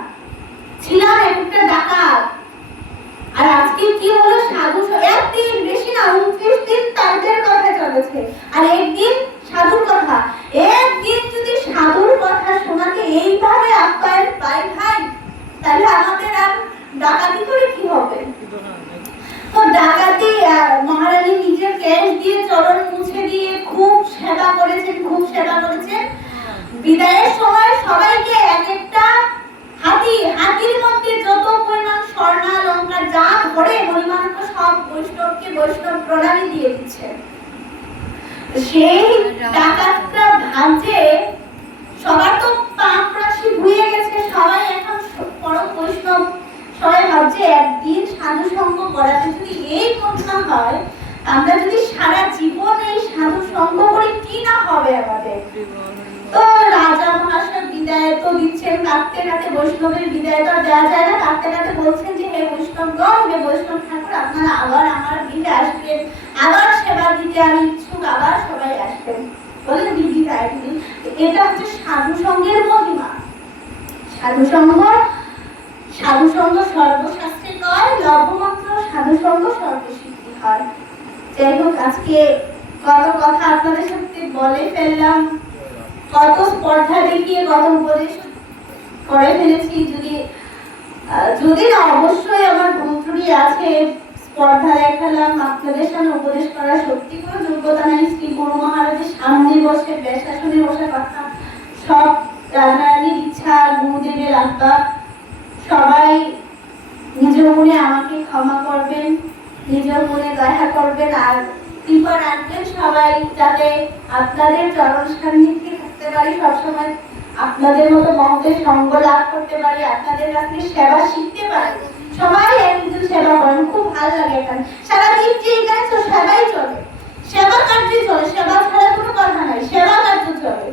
ছিলাম একটা ডাকাত, আর আজকে কি হলো সাধু, একদিন বেশি না 29 দিন তাদের কথা চলেছে, আর একদিন সাধুর কথা। একদিন যদি সাধুর কথা শোনাকে এইভাবে আপ্যায়ন পাই ভাই, তাহলে আমাদের আর ডাকাতি করে কি হবে। তো ডাকাতি মহারানী নিজের কেশ দিয়ে চরণ মুছে দিয়ে খুব সেবা করেছেন, খুব সেবা করেছেন। বিদায়ের সময় সবাইকে এক একটা হাতির মধ্যে যত পরিমাণ স্বর্ণালঙ্কার যা ধরে মণিমাণিক্য সব বৈষ্ণবকে বৈষ্ণব প্রণামী দিয়ে দিচ্ছে। সেই ডাকাতরা ভাবছে, সবার তো পাপ রাশি ধুয়ে গেছে, সবাই এখন পরম বৈষ্ণব, সবাই ভাবছে একদিন সাধু সঙ্গ করাতে যদি এই ঘটনা হয়, আমরা যদি সারা জীবন এই সাধু সঙ্গ করি কি না হবে আমাদের। তো রাজা মহাশয় বিদায় তো দিচ্ছেন, কাঁদতে কাঁদতে, বৈষ্ণবের বিদায় তো দেওয়া যায় না, কাঁদতে কাঁদতে বলছেন যে হে বৈষ্ণবগণ, হে বৈষ্ণব ঠাকুর, আপনারা আবার আমার গৃহে আসবেন, আবার সেবা দিতে আমি ইচ্ছুক, আবার সবাই আসবেন বলে বিদায় দিলেন। এটা হচ্ছে সাধু সঙ্গের মহিমা। সাধু সঙ্গ সর্বশাস্ত্রে কয়, লভমাত্র সাধু সঙ্গ সর্বসিদ্ধি হয়। যাই হোক, আজকে কত কথা আপনাদের সাথে বলে ফেললাম, কত স্পর্ধা দেখিয়ে কত উপদেশ করে ফেলেছি। যদি না অবশ্যই আমার ভুল আছে, স্পর্ধা দেখালাম, আপনাদের সামনে উপদেশ করার সত্যি কোনো যোগ্যতা নেই। শ্রী গুরু মহারাজের সামনে বসে বেশাসনে বসে কথা, সব রাধারানীর ইচ্ছা, গুরুদেবের আজ্ঞা। সবাই নিজ মনে আমাকে ক্ষমা করবেন, নিজ মনে দয়া করবেন, আর কৃপা রাখবেন সবাই, যাতে আপনাদের চরণ সান্নিধ্যে থাকতে পারি সবসময়, আপনাদের মতো মহতের সঙ্গ লাভ করতে পারি, আপনাদের কাছে সেবা শিখতে পারি। সবাই একজন সেবা করেন, খুব ভালো লাগে এখানে। সারাদিন যে এখানে তো সেবাই চলে, সেবা কার্যে চলে, সেবা ছাড়া কোনো কথা নাই, সেবা কার্য চলে।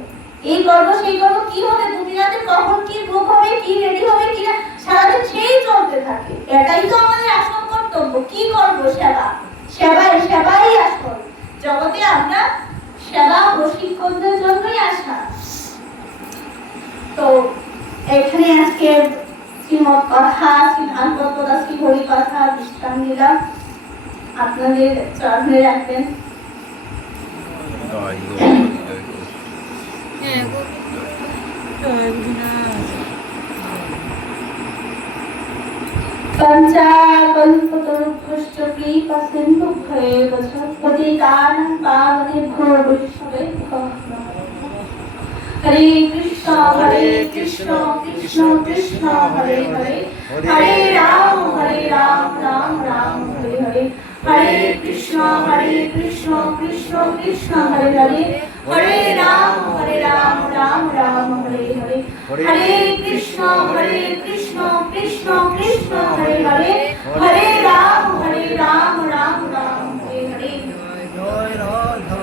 এই করব সেই করব, কি হবে দুনিয়াতে, কখন কি রূপ হবে, কি রেডি হবে, কি না, সারাদিন সেই চলতে থাকে। এটাই তো আমাদের আসল কর্তব্য। কি করব? সেবা, সেবাই আসল। জগতে আমরা সেবা প্রশিক্ষণের জন্যই আসা। তো এখানে আজকে শ্রীমৎ কথা, শ্রী ভাগবত কথা, শ্রী হরি কথা বিশ্রাম নিলাম, আপনাদের চরণে রাখবেন। পঞ্চাকল্পতরুভ্যশ্চ কৃপাসিন্ধুভ্যেব চ পতিতানাং পাবনেভ্যো বৈষ্ণবেভ্যো নমঃ। হরে কৃষ্ণ কৃষ্ণ কৃষ্ণ হরে হরে, হরে রাম রাম রাম হরে হরে। হরে কৃষ্ণ কৃষ্ণ কৃষ্ণ হরে হরে, হরে রাম রাম রাম হরে হরে। হরে কৃষ্ণ কৃষ্ণ কৃষ্ণ হরে হরে, হরে রাম রাম রাম হরে হরে। জয় রাধা।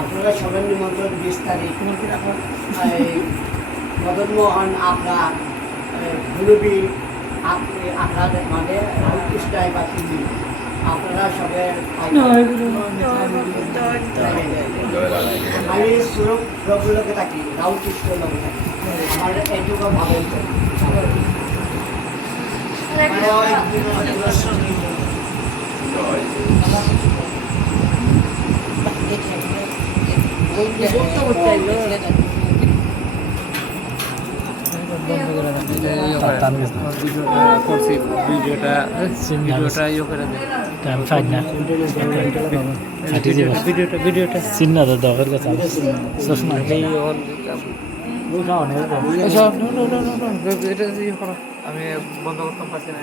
আপনারা সবাই নিমন্ত্রণ 20 তারিখ মদনমোহন আপনার গুরুবি আপনাদের মানে রামকৃষ্ণায় বা তিনি আপনারা সবাই। আমি সুরভ প্রভুলোকে থাকি, রামকৃষ্ণ লোকে থাকি, আমার এইটুকু ভাবেন। ভিডিওটা চিহ্ন দরকার কথা আমি বন্ধ করতাম পারছি না।